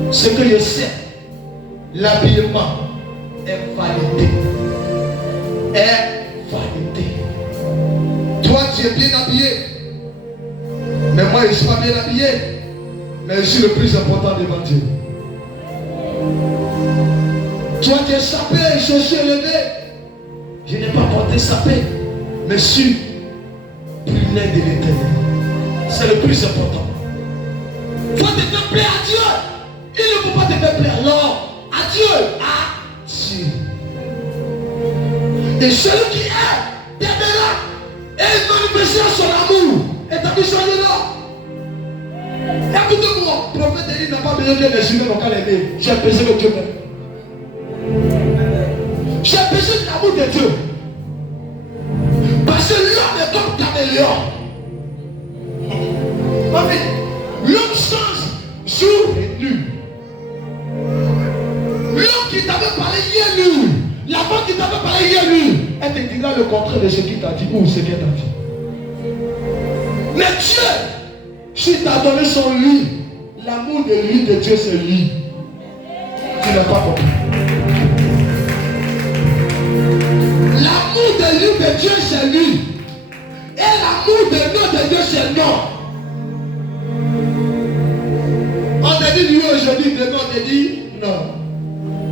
Ce que je sais, l'habillement est validé. Est validé. Toi, tu es bien habillé. Mais moi, je ne suis pas bien habillé. Mais je suis le plus important devant Dieu. Toi, tu es sapé, je suis élevé. Je n'ai pas porté sapé, mais je suis plus net de l'éternel. C'est le plus important. Il faut te faire plaire à Dieu. Il ne faut pas te faire plaire. Non. À Dieu. À Dieu. Et celui qui est t'aidera et manifestera son amour. Établissons-le là. Écoutez-moi, le prophète Élie n'a pas besoin de les humains dans le aimer. J'ai besoin de Dieu même. J'ai besoin de l'amour de Dieu. Parce que l'homme est comme caméléon. L'homme change jour et nuit. L'homme qui t'avait parlé hier nuit, la femme qui t'avait parlé hier nuit, elle te dira le contraire de ce qu'il t'a dit ou ce qu'elle t'a dit. Mais Dieu, si tu as donné son lui, l'amour de lui, de Dieu, c'est lui. Tu n'as pas compris. L'amour de lui, de Dieu, c'est lui. Et l'amour de nous, de Dieu, c'est non. On te dit lui aujourd'hui, demain on te dit non.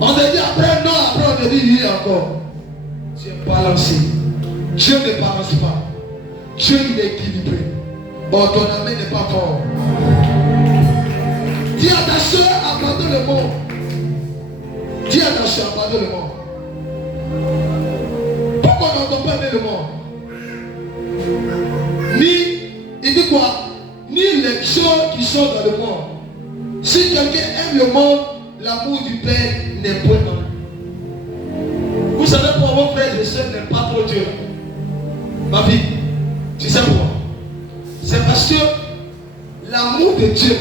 On te dit après non, après on te dit oui encore. Tu es balancé. Dieu ne balance pas. Dieu il est équilibré. Bon, ton ami n'est pas fort. Dis à ta soeur, abandonne le monde. Dis à ta soeur, abandonne le monde. Pourquoi on n'entend pas aimer le monde? Ni, il dit quoi? Ni les choses qui sont dans le monde. Si quelqu'un aime le monde, l'amour du Père n'est point en lui. Vous savez pourquoi vos frères et sœurs n'aiment pas trop Dieu? Ma fille, tu sais pourquoi? C'est parce que l'amour de Dieu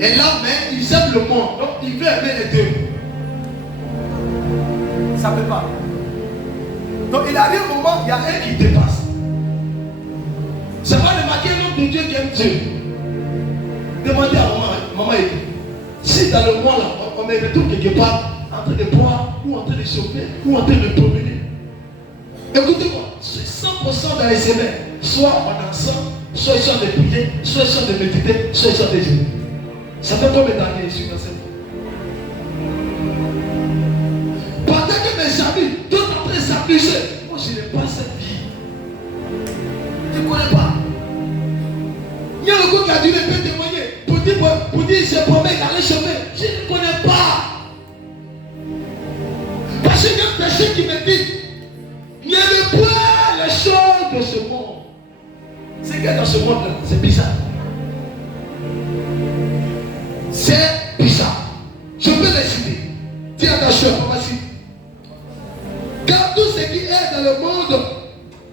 est là, mais il aime le monde. Donc il veut aimer les deux. Ça ne peut pas. Donc il arrive un moment, il y a un qui dépasse. C'est pas remarquer un homme de Dieu qui aime Dieu. Demandez à maman, si dans le mois là, on met le tout quelque part, en train de boire, ou en train de chauffer, ou en train de promener. Écoutez-moi, c'est 100% dans les semaines. Soit en dansant, soit ils sont de prier, soit ils sont de méditer, soit ils sont de jeûner. Ça fait combien d'années je suis dans cette vie? Pendant que mes amis, tout en train de s'amuser, moi je n'ai pas cette vie. Je ne connais pas. Il y a le gars qui a dû me témoigner pour dire c'est promis d'aller chemin. Je ne connais pas. Parce qu'il y a une personne qui me dit n'aimez pas les choses de ce monde. C'est qu'il y a dans ce monde-là, c'est bizarre. C'est bizarre. Je peux les citer. Dis attention, voici. Car tout ce qui est dans le monde,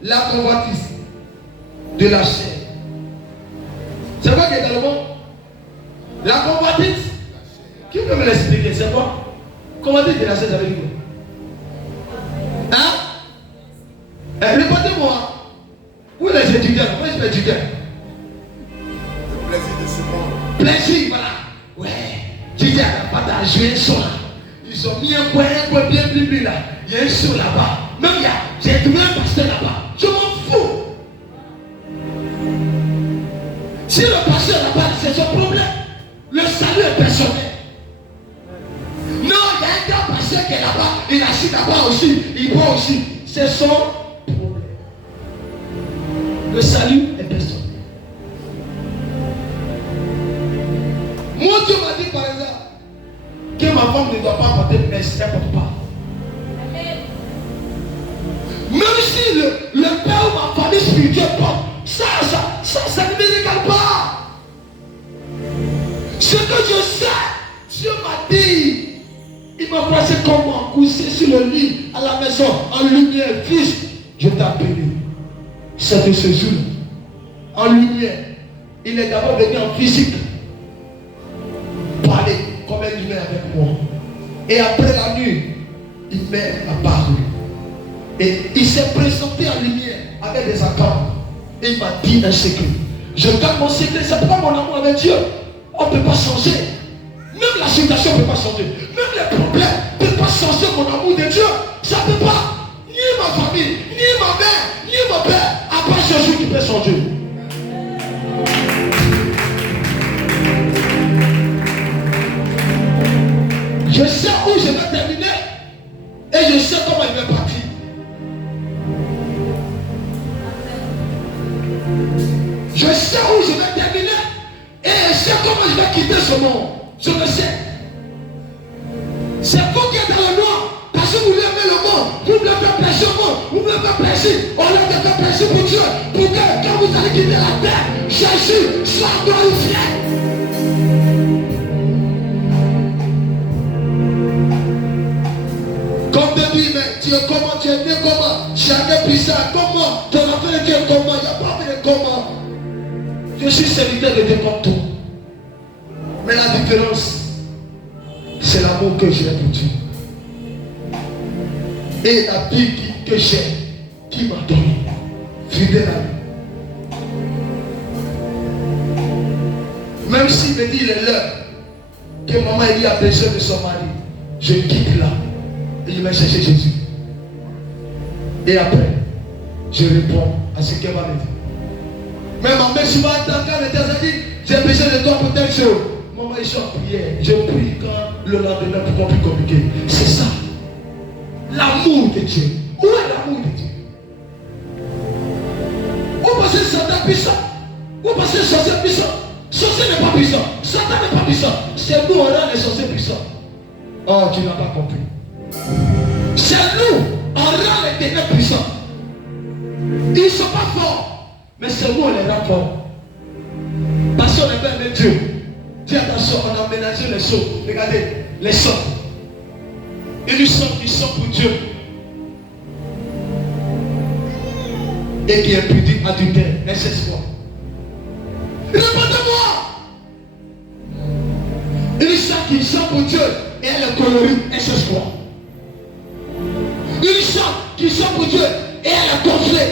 la convoitise de la chair. C'est quoi qui est dans le monde? La convoitise. Qui peut me l'expliquer? C'est quoi? Convoitise de la chair, ça veut dire quoi? Hein? Répondez-moi. Où est les étudiants? Où est les étudiants? Le plaisir de ce monde. Plaisir, voilà. Ouais. Tu dis à la pâte à jouer un son là. Ils ont mis un coin bien bleu là. Il y a un son là-bas. Même j'ai trouvé un pasteur là-bas. Je m'en fous. Si le pasteur là-bas, c'est son problème. Le salut est personnel. Non, il y a un gars pasteur qui est là-bas. Il assis là-bas aussi. Il boit aussi. C'est son problème. Le salut est personnel. Mon Dieu m'a dit par exemple que ma femme ne doit pas porter de messe, elle ne porte pas. Même si le père ou ma famille spirituelle porte, ça ne me regarde pas. Ce que je sais, Dieu m'a dit, il m'a placé comme moi, couché sur le lit, à la maison, en lumière, fils, je t'ai appelé. C'est de ce jour, en lumière. Il est d'abord venu en physique, parler comme un humain avec moi. Et après la nuit, il m'est apparu. Et il s'est présenté en lumière avec des accords. Et il m'a dit un secret. Je garde mon secret, c'est pas mon amour avec Dieu. On ne peut pas changer. Même la situation ne peut pas changer. Même les problèmes ne peuvent pas changer mon amour de Dieu. Ça ne peut pas. Ni ma famille, ni ma mère, ni mon père. À part Jésus qui peut changer. Je sais où je vais terminer. Et je sais comment il va partir. Je sais où je vais terminer. Et je sais vais quitter ce monde. Je le sais. C'est vous qui êtes dans le noir. Parce que vous voulez aimer le monde. Vous voulez faire plaisir au monde. Vous voulez faire plaisir. Au lieu de faire plaisir pour Dieu. Pour que quand vous allez quitter la terre, Jésus soit glorifié. Comme David, mais Dieu, comment tu es né, comment? Chacun bizarre, comment? Ton enfant est Dieu, comment? Il n'y a pas de comment. Je suis serviteur de Dieu comme tout. Mais la différence, c'est l'amour que j'ai pour Dieu. Et la vie que j'ai, qui m'a donné, fidèle à lui. Même s'il me dit il est l'heure que maman Elie a besoin de son mari, je quitte là et je vais chercher Jésus. Et après, je réponds à ce qu'elle va me dire. Mais maman, si va attendre quand elle dit, j'ai besoin de toi pour telle chose. Maman, je suis en prière. Je prie quand le lendemain pour qu'on puisse communiquer. C'est ça. L'amour de Dieu. Où est l'amour de Dieu? Où passer Satan puissant? Où passer sorcier puissant? Sorcier n'est pas puissant. Satan n'est pas puissant. C'est nous, on rend les sorciers puissants. Oh, tu n'as pas compris. C'est nous, on rend les ténèbres puissants. Ils ne sont pas forts. Mais c'est nous, on les rend forts. Parce qu'on est bien avec Dieu. Dis attention, on a aménagé les sauts. Regardez, les sauts. Ils sont pour Dieu. Et qui est pudique, adultère, nécessaire. Répondez-moi. Ils sont pour Dieu et elle est colorie, nécessaire. Ils sont pour Dieu et elle est gonflée.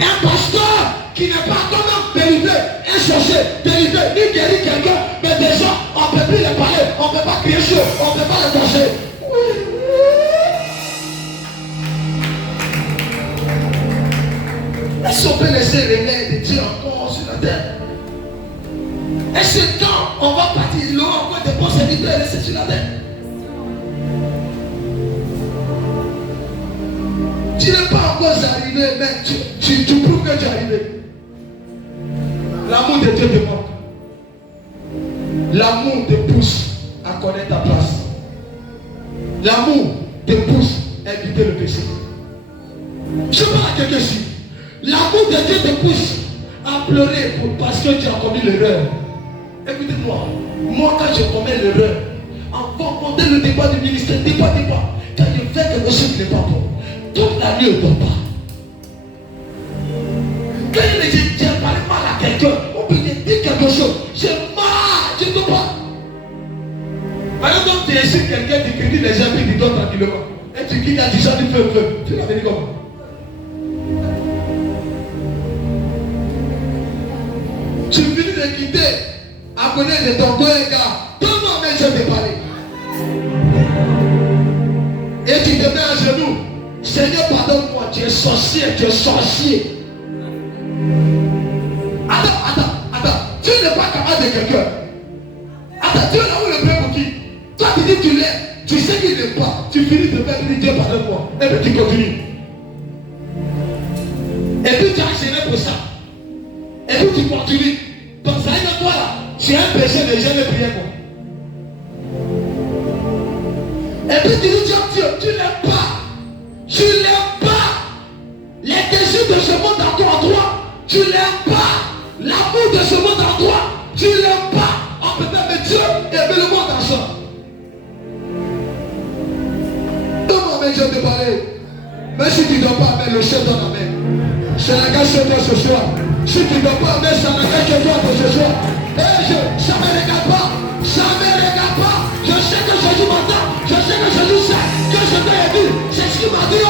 Un pasteur qui n'est pas comme un délivré, un cherché, délivré, ni guéri quelqu'un, mais déjà, on ne peut plus les parler, on ne peut pas crier sur eux, on ne peut pas les toucher. Est-ce qu'on peut laisser les mains de Dieu encore sur la terre? Est-ce que quand on va partir, il aura encore des bons serviteurs laissés sur la terre? Tu n'es pas encore arrivé, mais tu prouves que tu es arrivé. L'amour de Dieu te manque. L'amour te pousse à connaître ta place. L'amour te pousse à éviter le péché. Je parle à quelqu'un ici. L'amour de Dieu te pousse à pleurer parce que tu as commis l'erreur. Écoutez-moi. Moi, quand je commets l'erreur, avant le débat du ministère, débat. Quand je fais quelque chose qui n'est pas bon, toute la nuit, on ne dort pas. Quand je parle mal à quelqu'un, on peut te dire quelque chose. J'ai mal, je ne peux pas. Par exemple, tu insultes quelqu'un, tu critiques les gens, puis tu dors tranquillement. Et tu quittes à 10 ans, tu fais feu. Tu l'as dit comment? Tu finis de quitter, à connaître de ton gars. Comment même je vais parler? Et tu te mets à genoux. Seigneur, pardonne-moi, tu es sorcier, tu es sorcier. Attends. Tu n'es pas capable de quelqu'un. Attends, tu es là où le blé pour qui? Toi, tu dis tu l'aimes, tu sais qu'il n'aime pas. Tu finis de faire, tu dis Dieu, pardonne-moi. Et puis tu continues. Et puis tu as gêné pour ça. Et puis tu continues. Donc ça est de toi là. C'est un péché de jamais prier pour. Et puis tu dis Dieu, tu n'aimes pas. Tu n'aimes pas. Les désirs de ce monde en toi. Tu n'aimes pas. L'amour de ce monde en toi. Tu n'aimes pas. On peut faire mais Dieu aimer le monde ensemble. Comment mais Dieu te parler? Mais si tu ne dois pas amener le chef dans la main. C'est la grâce de toi ce soir. Si tu ne dois pas amener ça la grâce de toi ce soir. Ça ne me regarde pas. Ça ne me regarde pas. Je sais que Jésus m'entend. Je sais que Jésus sait que je t'ai dit. C'est ce qu'il m'a dit.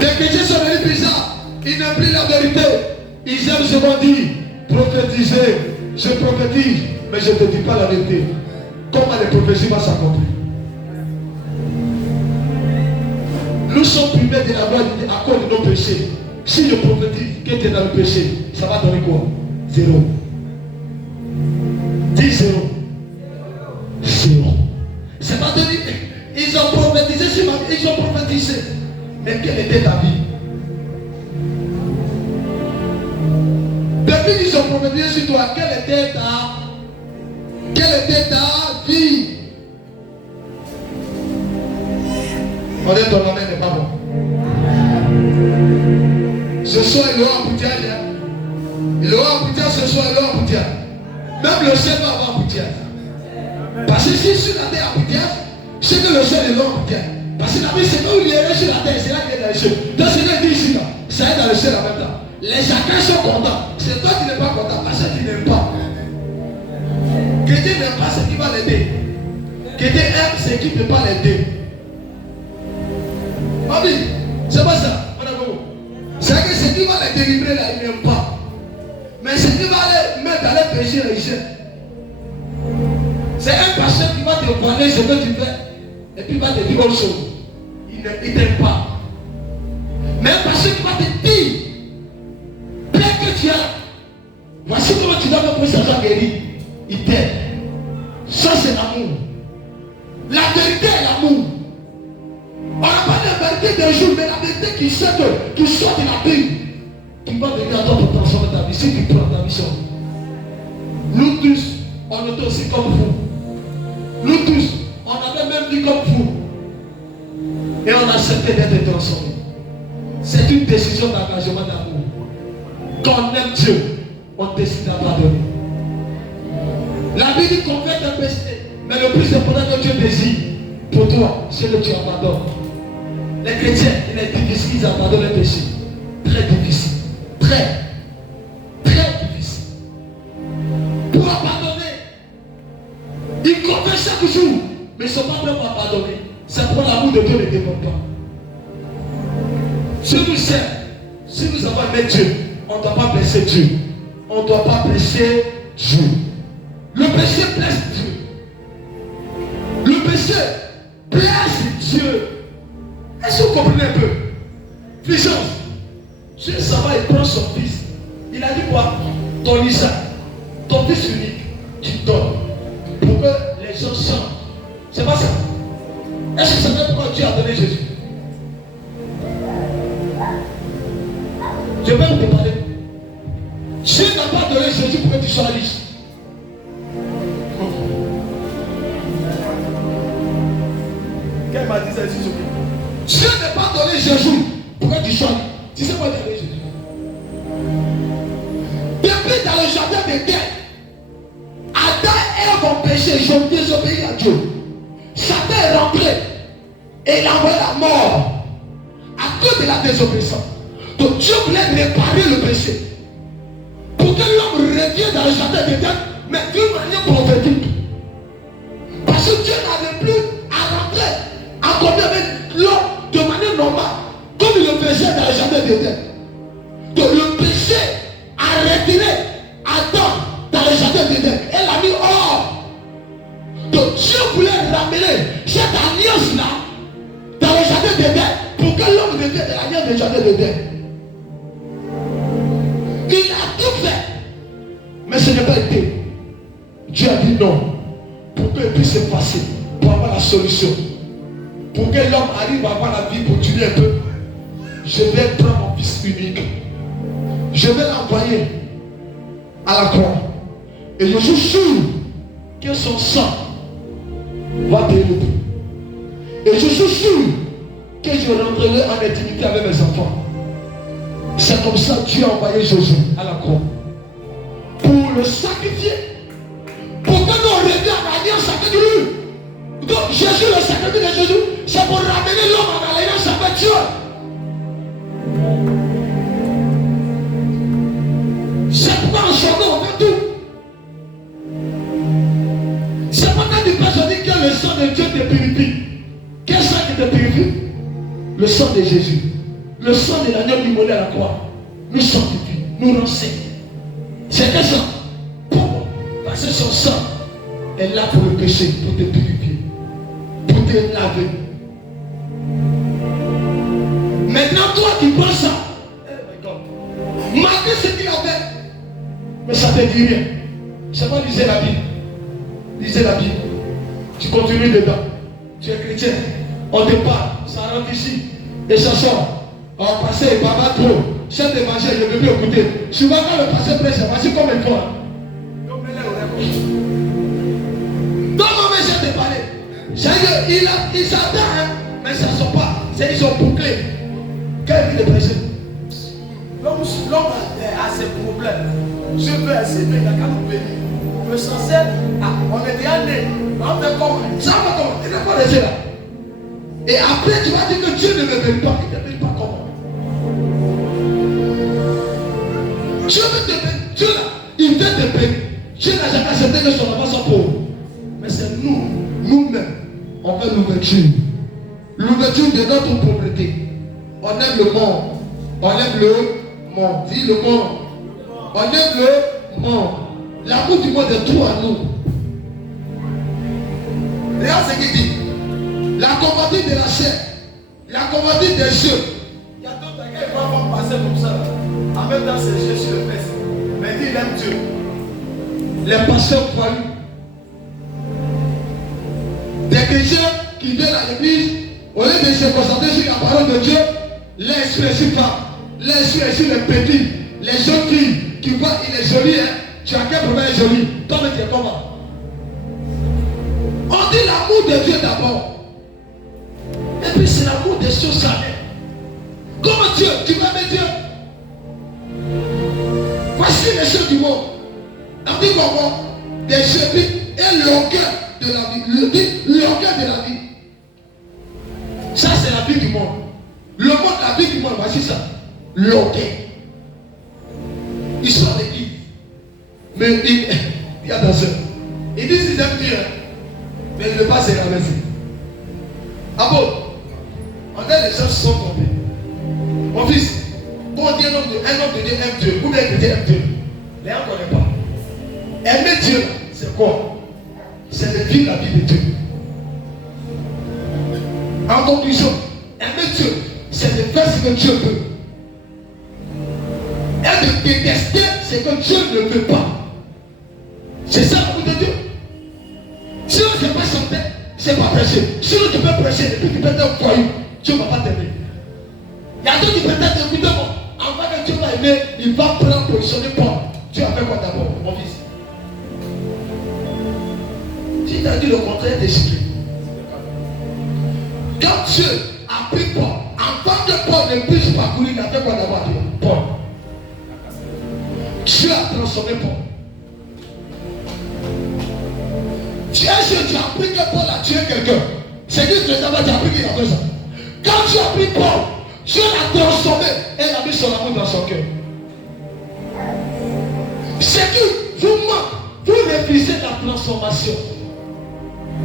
Les chrétiens sont venus bizarres. Ils n'aiment plus la vérité. Ils aiment seulement dire, prophétiser. Je prophétise, mais je ne te dis pas la vérité. Comment les prophéties vont s'accomplir? Nous sommes privés de la gloire à cause de nos péchés. Si je prophétise que tu es dans le péché, ça va donner quoi? 0. Dis 0. 0. Ça va donner. Ils ont prophétisé sur ma vie. Ils ont prophétisé. Mais quelle était ta vie? sur toi. Quelle était ta vie? On est ton amen n'est pas bon. Ce soir, il y aura embouteillage. Il y aura embouteillage ce soir, il y aura embouteillage. Même le ciel va avoir embouteillage. Parce que si sur la terre embouteillage, c'est que le ciel est là embouteillage. Parce que la vie, c'est là où il est sur la terre, c'est là qu'il est dans le ciel. Donc c'est là qu'il dit ici, là, ça est dans le ciel en même temps. Les chacun sont contents. C'est toi qui n'es pas content parce que tu n'aimes pas. Que Dieu n'aime pas ce qui va l'aider. Que Dieu aime ce qui ne peut pas l'aider. Amen. C'est pas ça. C'est que ce qui va les délivrer là, il n'aime pas. Mais ce qui va les mettre dans les péchés, il jette. C'est un pasteur qui va te parler ce que tu fais et puis il va te dire autre chose. Il ne t'aime pas. Mais un pasteur qui va te dire, bien que tu as, voici comment tu dois me poser ça guéri. Il t'aime. Ça c'est l'amour. La vérité est l'amour. On n'a pas de vérité d'un jour, mais la vérité qui sort de la Bible, qui va venir à toi pour transformer ta vie, si tu prends ta mission. Nous tous, on était aussi comme vous. Nous tous, on avait même vie comme vous. Et on a accepté d'être transformés. C'est une décision d'engagement d'amour. Quand on aime Dieu, on décide d'abandonner. La Bible dit qu'on fait un péché, mais le plus important que Dieu désire pour toi, c'est que tu abandonnes. Les chrétiens, il est difficile qu'ils abandonnent le péché. Très difficile. Très difficile. Pour abandonner, ils confessent chaque jour, mais ils ne sont pas prêts pour abandonner. C'est pour l'amour de Dieu ne dépend pas. Si nous sommes, si nous avons aimé Dieu, on ne doit pas blesser Dieu. On ne doit pas blesser Dieu. Le péché blesse Dieu. Le péché blesse Dieu. Est-ce que vous comprenez un peu? Puissance. Dieu s'en va, il prend son fils. Il a dit quoi? Ton Isaac, ton fils unique, tu donnes. Pour que les gens changent. C'est pas ça. Est-ce que vous savez pourquoi Dieu a donné Jésus? Je vais vous parler. Dieu n'a pas donné Jésus pour que tu sois riche. Qu'elle m'a dit ça ici, Dieu n'a pas donné Jésus pour que tu sois riche. Tu sais quoi il a donné Jésus? Depuis dans le jardin d'Éden, Adam et Ève ont péché, ils ont désobéi à Dieu. Satan est rentré et il a envoyé la mort à cause de la désobéissance. Donc Dieu voulait réparer le péché pour que l'homme revienne dans le jardin d'Éden, mais d'une manière prophétique. Parce que Dieu n'avait plus à rentrer en communion avec l'homme de manière normale, comme il le faisait dans le jardin d'Éden. Donc le péché a retiré Adam dans le jardin d'Éden et l'a mis hors. Donc Dieu voulait ramener cette alliance-là dans le jardin d'Éden pour que l'homme revienne de l'alliance du jardin d'Éden. Il a tout fait, mais ce n'est pas été. Dieu a dit non, pour qu'il puisse se passer, pour avoir la solution, pour que l'homme arrive à avoir la vie pour tuer un peu. Je vais prendre mon fils unique, je vais l'envoyer à la croix, et je suis sûr que son sang va payer le prix. Et je suis sûr que je rentrerai en intimité avec mes enfants. C'est comme ça que Dieu a envoyé Jésus à la croix. Pour le sacrifier. Pour que nous revions à l'alliance avec lui. Donc Jésus, le sacrifice de Jésus, c'est pour ramener l'homme à l'alliance avec Dieu. C'est pourquoi en son nom on fait tout. C'est pourquoi du passage dit que le sang de Dieu te purifie. Quel sang qui te purifie? Le sang de Jésus. Le sang de l'agneau immolé à la croix nous sanctifie, nous renseigne. C'est que ça. Pourquoi? Parce que son sang est là pour le péché, pour te purifier, pour te laver. Maintenant, toi qui penses ça, malgré ce qu'il a fait, mais ça ne te dit rien. C'est pas lisez la Bible. Lisez la Bible. Tu continues dedans. Tu es chrétien. On te parle, ça rentre ici et ça sort. On va passer, papa trop. Chef d'évangile, je ne veux plus écouter. Souvent quand le pasteur prêche, voici comme il faut. Donc, on essaie de parler. C'est-à-dire, il s'attend, hein, mais ça ne sort pas. C'est ils ont bouclé. Quelle vie de prêcher? L'homme a ses problèmes. Je veux essayer, il n'y a qu'à nous bénir. Le sincère, on est déjà né. On fait comment? Ça va comment? Il n'est pas déjà là. Et après, tu vas dire que Dieu ne me bénit pas. Il ne te bénit pas comment? Dieu veut te bénir. Dieu là, il veut te bénir. Dieu n'a jamais accepté que son enfant soit pauvre. Mais c'est nous-mêmes, on fait l'ouverture. L'ouverture de notre propriété. On aime le monde. On aime le monde. Dis le monde. On aime le monde. L'amour du monde est trop à nous. Regarde ce qu'il dit. La convoitise de la chair. La convoitise des yeux. Il y a d'autres qui vont passer comme ça. En même temps, c'est Jésus sur le fesse. Mais il aime Dieu. Les pasteurs croyants. Des chrétiens qui viennent à l'église, au lieu de se concentrer sur la parole de Dieu, l'esprit est sur femme, l'esprit est sur les petits, les jeunes filles qui voient il est joli, hein. Tu as quel problème est joli? Toi, mais tu es comment? On dit l'amour de Dieu d'abord. Et puis c'est l'amour des choses salées. Comment Dieu? Tu vas aimer Dieu? Voici les choses du monde. On dit comment? Des chépis et l'orgueil de la vie. L'orgueil de la vie. Ça c'est la vie du monde. Le monde, la vie du monde, voici ça. L'orgueil. Ils sont à l'église. Mais il y a dans eux. Ils disent qu'ils aiment Dieu. Mais ils ne passent pas la maison. Ah bon? On a les gens qui sont trompés. Mon fils, quand on dit un homme de Dieu aime Dieu, ou bien que Dieu aime Dieu, les gens ne connaissent pas. Aimer Dieu, c'est quoi? C'est de vivre la vie de Dieu. En conclusion, aimer Dieu, c'est de faire ce que Dieu veut. Et de détester ce que Dieu ne veut pas. C'est ça l'amour de Dieu. Sinon, tu ne peux pas chanter, c'est pas prêcher. Sinon, tu peux prêcher, et puis tu peux être un foyer. Dieu ne va pas t'aimer. Il y a d'autres qui peuvent être écoutés. Avant que Dieu va aimer, il va prendre positionner Paul. Dieu a fait quoi d'abord, mon fils? Si tu as dit le contraire, t'es chiqué. Quand Dieu a pris Paul, avant que Paul ne puisse parcourir, il a fait quoi d'abord? Paul. Dieu a transformé Paul. Tu as appris que Paul a tué quelqu'un. C'est dit que tu as appris qu'il a fait ça. Quand tu as pris Paul, Dieu l'a transformé et il a mis son amour dans son cœur. C'est que vous refusez la transformation.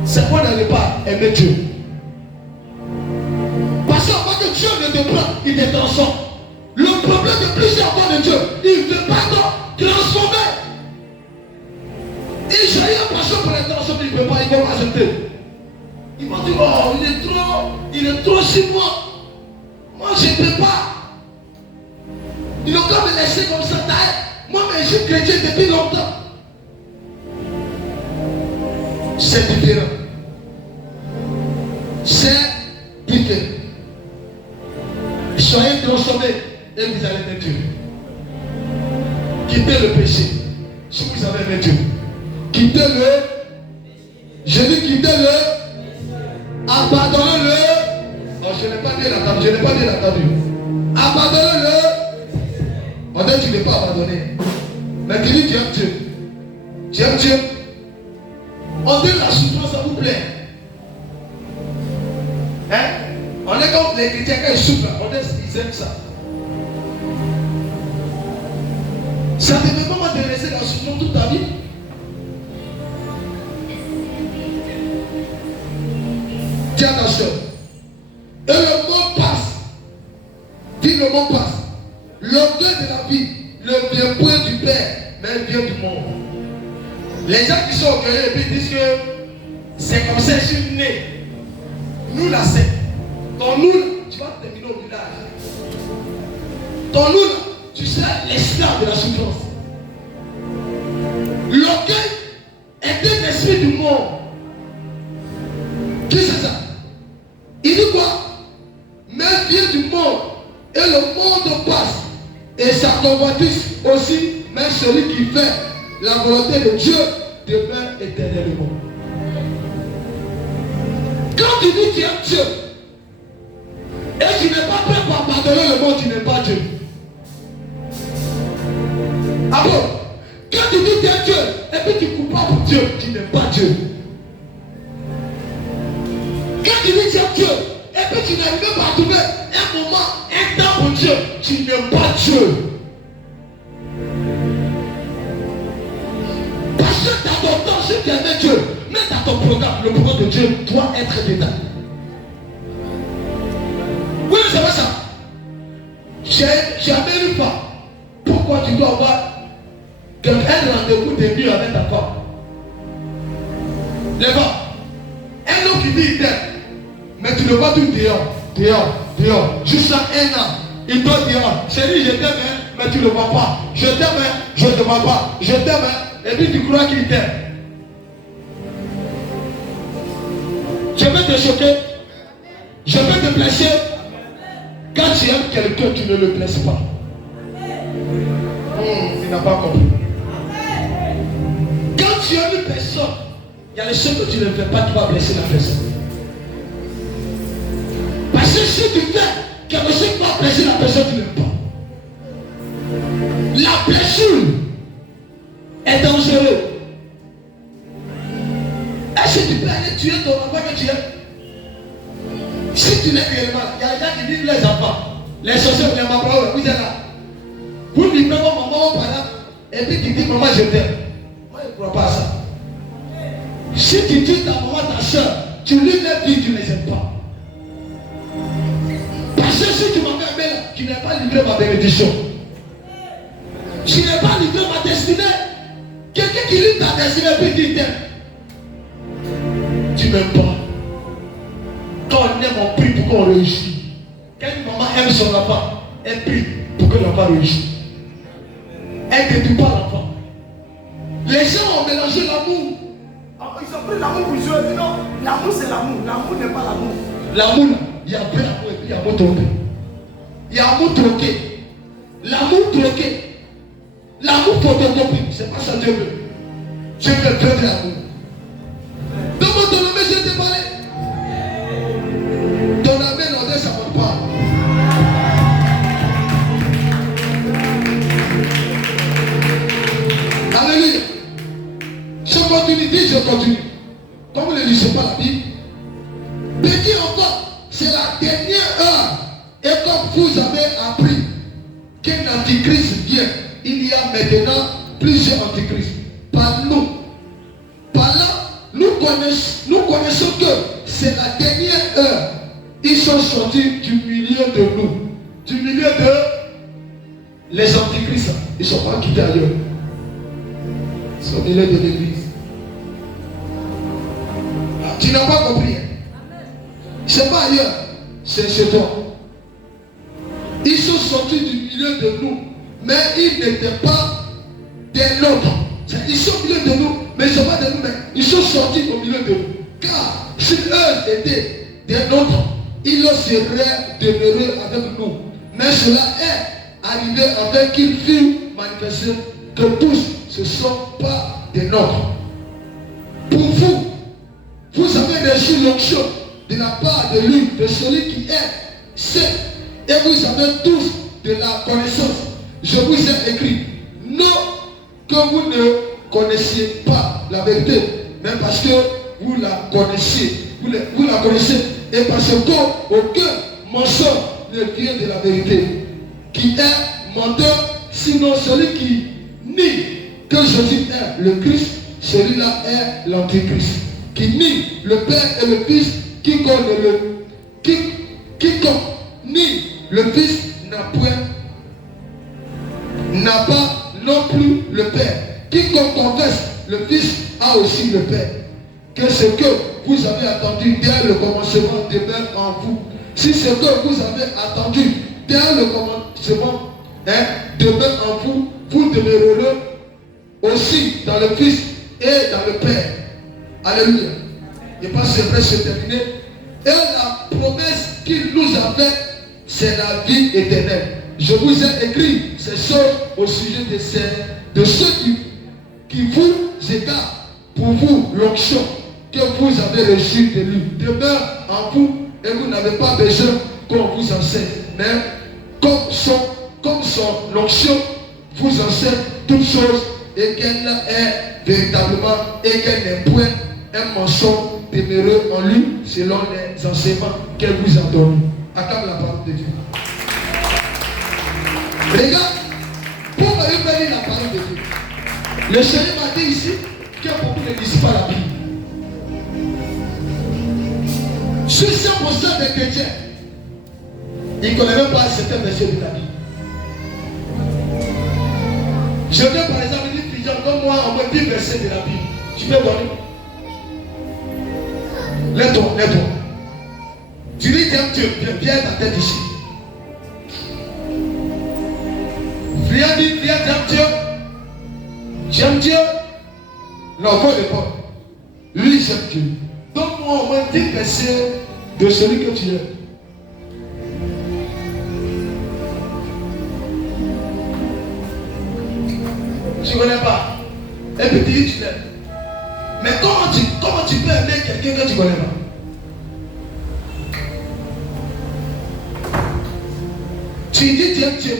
C'est pour n'allez pas aimer Dieu. Parce qu'avant que Dieu ne te prend, il te transforme. Le problème de plusieurs fois de Dieu, il ne veut pas te transformer. Il a eu un passion pour les transformer, il ne peut pas, il va m'accepter. Il m'a dit, oh, il est trop sur moi. Moi, je ne peux pas. Il n'a qu'à me laisser comme ça. Moi, mais je suis chrétien depuis longtemps. C'est différent. C'est différent. Soyez transformés et vous allez aimer Dieu. Quittez le péché. Si vous avez aimé Dieu. Quittez-le. Je dis quittez-le. Abandonnez-le. Oh, je n'ai pas bien entendu. Abandonnez-le. On dit tu ne l'es pas abandonné. Mais tu dis tu aimes Dieu. Tu aimes Dieu. On dit la souffrance, ça vous plaît. Hein? On est comme les chrétiens quand ils souffrent. On dit ils aiment ça. Ça ne peut pas m'intéresser la souffrance toute ta vie. Dis attention. Et le monde passe. Dis le monde passe. L'orgueil de la vie ne vient point du Père, mais vient du monde. Les gens qui sont orgueilleux et puis disent que c'est comme ça que je suis né. Nous là, c'est. Ton nous là, tu vas terminer au village. Ton nous là, tu seras l'esclave de la souffrance. L'orgueil est un esprit du monde. Qui c'est ça? Il dit quoi? Mais vient du monde et le monde passe et sa convoitise aussi, mais celui qui fait la volonté de Dieu demeure éternellement. Quand tu dis tu aimes Dieu, et tu n'es pas prêt pour abandonner le monde, tu n'es pas Dieu. Ah bon? Quand tu dis tu es Dieu, et puis tu ne coupes pas pour Dieu, tu n'es pas Dieu. Quand tu dis tu es Dieu, et puis tu n'arrives pas à trouver un moment, un temps pour Dieu, tu n'es pas Dieu. Parce que dans ton temps, si tu aimais Dieu, mets dans ton programme, le programme de Dieu doit être détaillé. Oui, c'est vrai ça. J'ai jamais lu pas. Pourquoi tu dois avoir un rendez-vous de nuit avec ta femme? Les femmes, un homme qui dit il t'aime, mais tu le vois tout dehors, jusqu'à un an. Il doit dire, chérie, je t'aime, mais tu ne le vois pas. Je t'aime, je ne te vois pas. Je t'aime, et puis tu crois qu'il t'aime. Je vais te choquer, je vais te blesser. Quand tu aimes quelqu'un, tu ne le blesses pas. Tu n'as pas compris. Quand tu aimes une personne, il y a les choses que tu ne fais pas, tu vas blesser la personne. Parce que si tu fais quelque chose qui va blesser la personne, tu n'aimes pas. La blessure est dangereuse. Est-ce que tu peux aller tuer ton enfant que tu aimes? Si tu n'es réellement, il y a des gens qui disent les enfants, les sorciers, les mamans, vous êtes là. Vous dites maman, maman, papa, et puis tu dis maman, je t'aime. Moi, je ne crois pas à ça. Si tu dis ta maman, ta soeur, tu lui dis, tu ne les aimes pas. Parce que si tu m'avais aimé là, tu n'as pas livré ma bénédiction. Tu n'as pas livré ma destinée. Quelqu'un qui livre ta destinée, puis dit t'aime. Tu ne m'aimes pas. Quand on aime, on prie pour qu'on réussisse. Quand une maman aime son enfant, elle prie pour que l'enfant réussisse. Elle ne détruit pas l'enfant. Les gens ont mélangé l'amour. Ils ont pris l'amour pour jouer. Non, l'amour c'est l'amour. L'amour n'est pas l'amour. L'amour, il y a vrai amour et puis il y a amour troqué. Il y a amour troqué. L'amour troqué. L'amour photocopie. C'est pas ça Dieu veut. Dieu veut vrai amour. Dans mon domaine, je t'ai parlé. Ton amen, on dit ça ne parle. Alléluia. Je continue. Comme vous ne lisez pas la Bible, petit encore, c'est la dernière heure. Et comme vous avez appris qu'un antichrist vient, il y a maintenant plusieurs antichrists. Par nous. Par là, nous connaissons que c'est la dernière heure. Ils sont sortis du milieu de nous. Du milieu de les antichrists. Ils ne sont pas quittés ailleurs. Ils sont au milieu de l'église. Tu n'as pas compris. Ce n'est pas ailleurs. C'est chez toi. Ils sont sortis du milieu de nous. Mais ils n'étaient pas des nôtres. Ils sont au milieu de nous. Mais ils ne sont pas de nous. Mais ils sont sortis au milieu de nous. Car si eux étaient des nôtres, ils seraient demeurés avec nous. Mais cela est arrivé afin qu'ils furent manifestés que tous ce ne sont pas des nôtres. Pour vous, vous avez reçu l'onction de la part de lui, de celui qui est saint. Et vous avez tous de la connaissance. Je vous ai écrit, non que vous ne connaissiez pas la vérité, mais parce que vous la connaissez. Vous la connaissez. Et parce qu'aucun mensonge ne vient de la vérité. Qui est menteur, sinon celui qui nie que Jésus est le Christ, celui-là est l'antichrist. Qui nie le Père et le Fils, quiconque nie le Fils n'a pas non plus le Père. Quiconque confesse le Fils a aussi le Père. Que ce que vous avez attendu dès le commencement demeure en vous. Si ce que vous avez attendu dès le commencement demeure en vous, vous demeurerez aussi dans le Fils et dans le Père. Alléluia. Et pas c'est vrai, c'est terminé. Et la promesse qu'il nous a faite, c'est la vie éternelle. Je vous ai écrit ces choses au sujet de ceux qui vous égarent, pour vous l'onction que vous avez reçue de lui demeure en vous et vous n'avez pas besoin qu'on vous enseigne. Mais comme son onction vous enseigne toutes choses et qu'elle est véritablement et qu'elle n'est point un mensonge téméraire en lui selon les enseignements qu'elle vous a donnés. Acclame la parole de Dieu. Regarde, pour me révéler la parole de Dieu, le Seigneur m'a dit ici que beaucoup ne lisent pas la Bible. Sur 100% des chrétiens, ils ne connaissent même pas certains versets de la Bible. Je veux par exemple dire, Christian, comme moi, on me dit versets de la Bible. Tu peux donner? Lève-toi. Tu dis, tiens, Dieu, viens ta tête ici. Viens dire, t'aimes Dieu. J'aime Dieu. Non, faut répondre. Lui, j'aime Dieu. Donc, moi, on me dit versets de celui que tu es. Tu ne connais pas. Et puis tu dis tu l'aimes. Mais comment tu peux aimer quelqu'un que tu ne connais pas? Tu dis tu aimes Dieu.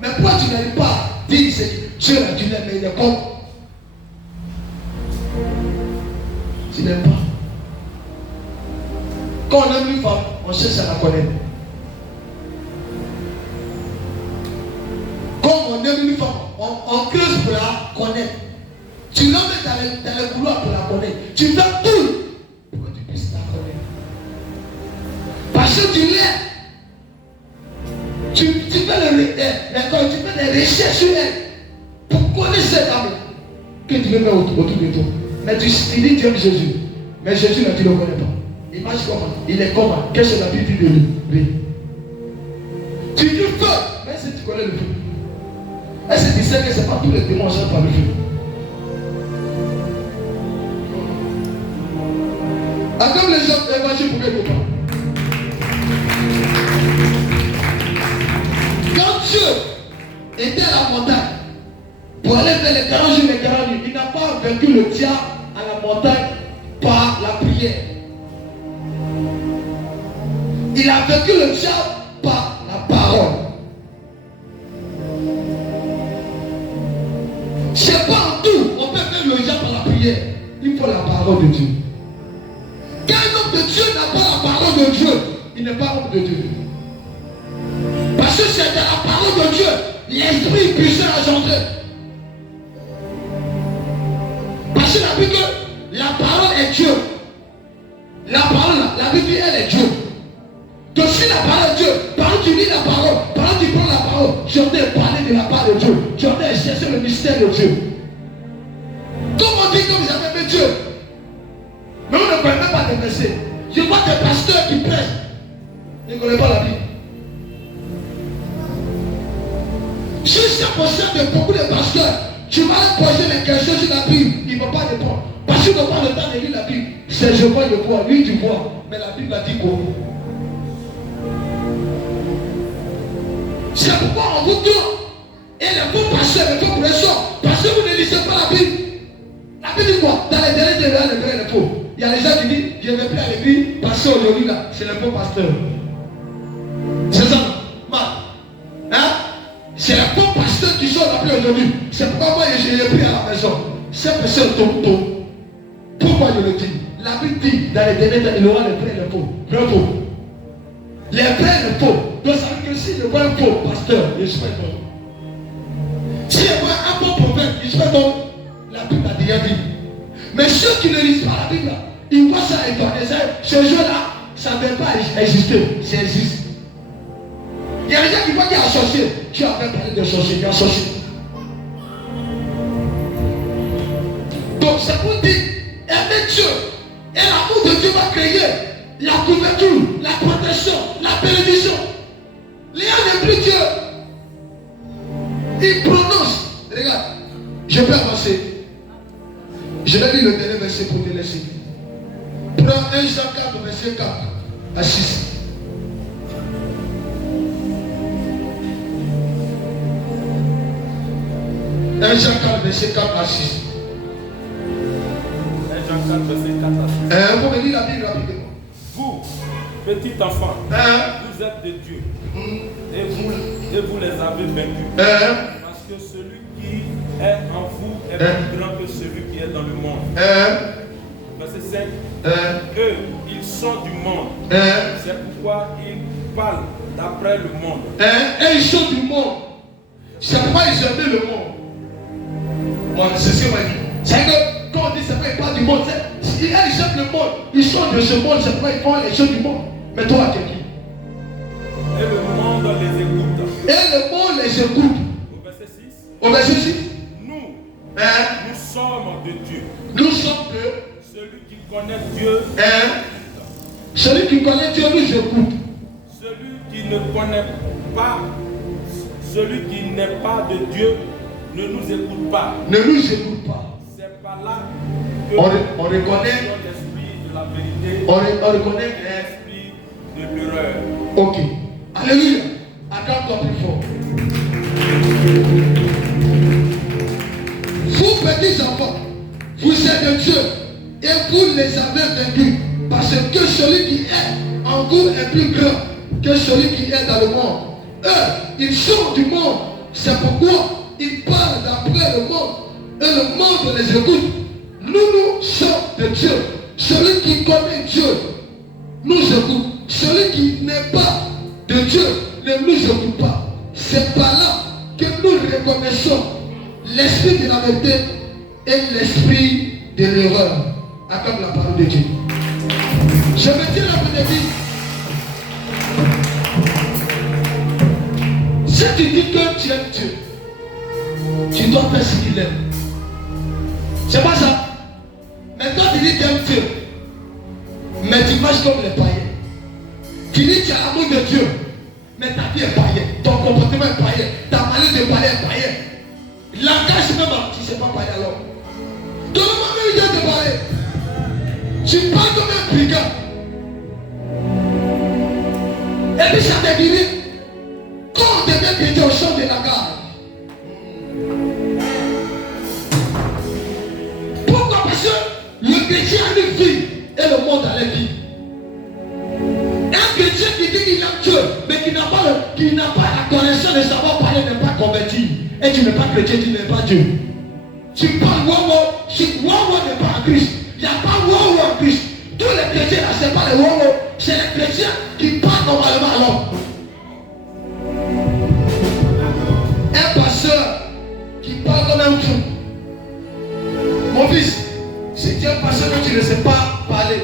Mais pourquoi tu n'arrives pas à dire que Dieu là, tu l'aimes, mais il est comme. Tu n'aimes pas. Quand on aime une femme, on cherche à la connaître. Quand on aime une femme, on creuse pour la connaître. Tu l'emmènes dans le couloir pour la connaître. Tu fais tout pour que tu puisses la connaître. Parce que tu l'aimes. Tu fais des recherches sur elle pour connaître cette âme que tu veux mettre autour de toi. Mais tu dis tu aimes Jésus. Mais Jésus là, tu ne le connais pas. Imagine comment. Il est comment? Qu'est-ce que la Bible dit de lui? Tu dis feu. Mais si tu connais le feu. Est-ce que tu sais que ce n'est pas tous les démons qui par le feu? Comme les gens évangile pour quelque part. Quand Dieu était à la montagne pour aller vers les 40 jours et les 40 nuits, il n'a pas vaincu le diable à la montagne par la prière. Il a vaincu le diable par la parole. C'est pas en tout, on peut faire le diable par la prière. Il faut la parole de Dieu. Quand un homme de Dieu n'a pas la parole de Dieu, il n'est pas homme de Dieu. Parce que c'est dans la parole de Dieu, l'esprit puissant engendré. Parce que la Bible dit que la parole est Dieu. La parole, la Bible dit elle est Dieu. Donc si la parole est Dieu, pendant que tu lis la parole, pendant que tu prends la parole, tu entends parler de la part de Dieu. Tu entends chercher le mystère de Dieu. Comme on dit que vous avez aimé Dieu. Mais on ne connaît même pas des versets. Je vois des pasteurs qui prêchent. Ils ne connaissent pas la Bible. Jusqu'à procès de beaucoup de pasteurs, tu vas poser les questions sur la Bible, il ne va pas répondre. Parce qu'il n'a pas le temps de lire la Bible. C'est je vois, lui tu vois. Mais la Bible a dit quoi? C'est pourquoi on vous dit, et les faux pasteurs, les faux prêcheurs, parce que vous ne lisez pas la Bible. La Bible dit quoi? Dans les derniers temps, les vrais et les faux. Il y a les gens qui disent, je ne vais plus à l'église parce qu'aujourd'hui là, c'est le faux pasteur. C'est ça, mal. Hein? C'est les faux pasteurs qui sont appelés aujourd'hui. C'est pourquoi moi je l'ai pris à la maison. Ces personnes tombent. Pourquoi je le dis? La Bible dit, dans les derniers temps, il y aura les vrais et les faux. Vrais faux. Les vrais et les faux. Donc ça veut dire que si je vois un faux pasteur, je serai bon. Si je vois un faux prophète, je serai bon. La Bible a déjà dit. Mais ceux qui ne lisent pas la Bible, ils voient ça étonner. Ce jeu-là, ça ne peut pas exister. Ça existe. Il y a des gens qui voient qu'il y a un sorcier. Tu as même parlé de sorcier, il y a un sorcier. Donc c'est pour dire, aimer Dieu. Et l'amour de Dieu va créer la couverture, la protection, la bénédiction. Rien n'est plus Dieu. Il prononce. Regarde, je peux avancer. Je vais lire le dernier verset pour te laisser. Prends 1 Jean 4, verset 4 à 6. Jean 4, verset 4 à 6. verset 4 à 6. Vous me dites la Bible rapidement. Vous, petits enfants, vous êtes de Dieu. Et vous les avez vaincus. Parce que celui qui est en vous est plus grand que celui qui est dans le monde. Verset 5. Eux, ils sont du monde. C'est pourquoi ils parlent d'après le monde. Et ils sont du monde. C'est pourquoi ils aiment le monde. Moi, c'est ce que m'a dit. C'est que quand on dit c'est pas ils parlent du monde, ils aiment le monde. Ils sont de ce monde, c'est pourquoi ils font les choses du monde. Mais toi, t'es qui? Et le monde les écoute. Et le monde les écoute. Au verset 6. Au verset 6. Nous sommes de Dieu. Nous sommes de celui qui connaît Dieu. Celui qui connaît Dieu nous écoute. Celui qui ne connaît pas, celui qui n'est pas de Dieu ne nous écoute pas. Ne nous écoute pas. C'est par là que on reconnaît l'esprit de la vérité. On reconnaît l'esprit de l'erreur. Ok. Alléluia. Acclame-toi plus fort. Vous petits enfants, vous êtes de Dieu et vous les avez vaincus. Parce que celui qui est en vous est plus grand que celui qui est dans le monde. Eux, ils sont du monde. C'est pourquoi ils parlent d'après le monde. Et le monde les écoute. Nous sommes de Dieu. Celui qui connaît Dieu nous écoute. Celui qui n'est pas de Dieu ne nous écoute pas. C'est par là que nous reconnaissons l'esprit de la vérité et l'esprit de l'erreur. Acclame la parole de Dieu. Je me dis la vérité. Si tu dis que tu aimes Dieu, tu dois faire ce qu'il aime. C'est pas ça. Mais toi tu dis que tu aimes Dieu, mais tu marches comme les païens. Tu dis que tu as l'amour de Dieu, mais ta vie est païenne, ton comportement est païen, ta manière de parler est païen. Langage même, tu ne sais pas parler alors. Tout le monde vient te parler. Tu parles comme un brigand. Et puis ça te dit, quand on devient chrétien au champ de la gare. Pourquoi? Parce que le chrétien a une vie et le monde a une vie. Un chrétien qui dit qu'il aime Dieu, mais qui n'a pas la connaissance de savoir parler, n'est pas converti. Et tu n'es pas chrétien, tu n'es pas Dieu. Tu parles wow, si wow n'est pas en Christ. Il n'y a pas wow en Christ. Tous les chrétiens là, ce n'est pas les wow, c'est les chrétiens qui parlent normalement alors. Un pasteur qui parle comme un fou. Mon fils, si tu es un pasteur que tu ne sais pas parler,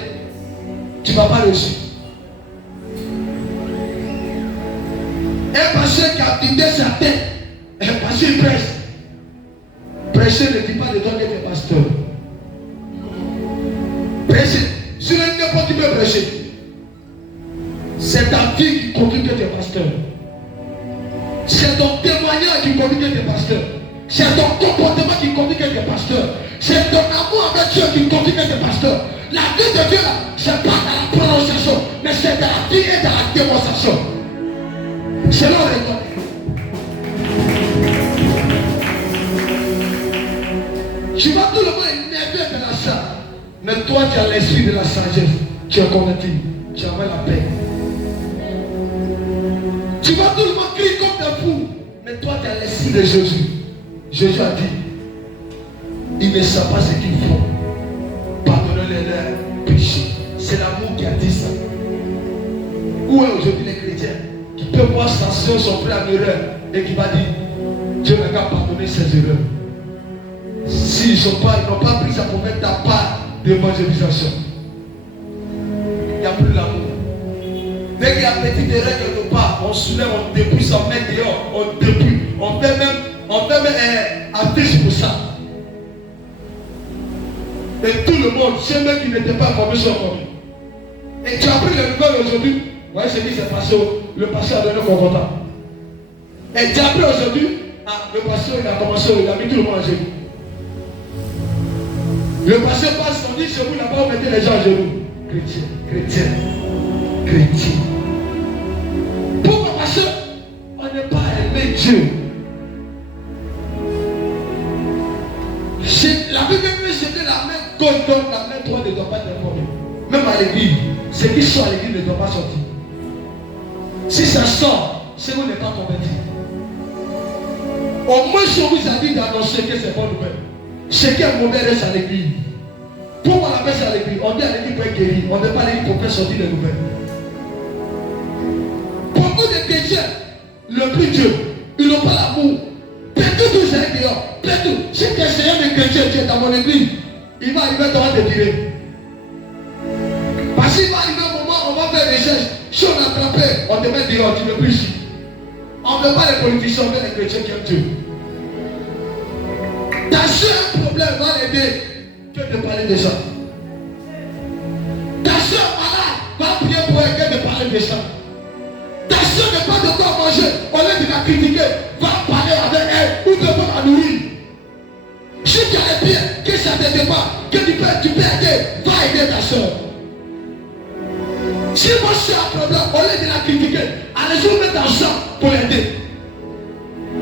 tu ne vas pas réussir. Un pasteur qui a vidé sa tête, un pasteur il prêche. Prêcher ne dit pas de toi d'être pasteur. Prêcher, si n'importe qui peut prêcher, c'est ta vie qui conduit que tu es pasteur. C'est ton témoignage qui conduit que tu es pasteur. C'est ton comportement qui conduit que tu es pasteur. C'est ton amour avec Dieu qui conduit que tu es pasteur. La vie de Dieu là, c'est pas dans la prononciation, mais c'est dans la vie et dans la démonstration. C'est là où on reconnaît. Tu vas tout le monde énervé de la salle. Mais toi, tu as l'esprit de la sagesse. Tu es converti. Tu as la paix. Tu vas tout le monde crier comme des fous. Mais toi, tu as l'esprit de Jésus. Jésus a dit, ils ne savent pas ce qu'ils font. Pardonnez-les leurs péchés. C'est l'amour qui a dit ça. Où est aujourd'hui les chrétiens qui peuvent voir sa soeur, son frère en erreur et qui va dire, Dieu n'a qu'à pardonner ses erreurs. S'ils n'ont pas pris sa promesse ta part d'évangélisation, il n'y a plus l'amour. Dès qu'il y a petite erreur quelque part, on soulève, on dépouille, on met dehors, on dépouille, on fait même un fiche pour ça. Et tout le monde, ceux même qui n'étaient pas formés sont formés. Et tu as pris les nouvelles aujourd'hui. Vous voyez ce qui s'est passé, le pasteur a donné un content. Et tu as pris aujourd'hui, le pasteur il a commencé, il a mis tout le monde à genoux. Le pasteur passe, on dit chez vous là-bas, on mettez les gens à genoux. Chrétien, chrétien, chrétien. Pourquoi? Parce qu'on n'est pas aimé Dieu. La Bible dit que la main quand il donne la main, toi ne doit pas t'informer. Même à l'église, ce qui sort à l'église ne doit pas sortir. Si ça sort, c'est que vous n'êtes pas converti. Au moins, si on vous a dit d'annoncer que c'est bon nouvelle, ce qui est mauvais reste à l'église. Pourquoi on appelle ça à l'église? On dit à l'église pour être guéri. On ne veut pas l'église pour faire sortir des nouvelles. Beaucoup de chrétiens, le plus Dieu, ils n'ont pas l'amour. Peut-être tout ça est dehors. Peut-être si tu es seigneur de chrétien, tu es dans mon église, il va arriver à te tirer. Parce qu'il va arriver un moment, on va faire des gestes. Si on attrape, on te met dehors, tu ne peux plus ici. On ne veut pas les politiciens, on veut les chrétiens qui aiment Dieu. Ta soeur, un problème va l'aider que de parler de ça. Ta soeur malade va prier pour elle que de parler de ça. Ta soeur n'a pas de quoi manger, au lieu de la critiquer, va parler avec elle ou de quoi la nourrir. Si tu as les pieds, que ça ne t'aide pas, que tu peux aider, va aider ta soeur. Si moi je suis un problème, au lieu de la critiquer, allez-y mettre l'argent pour l'aider.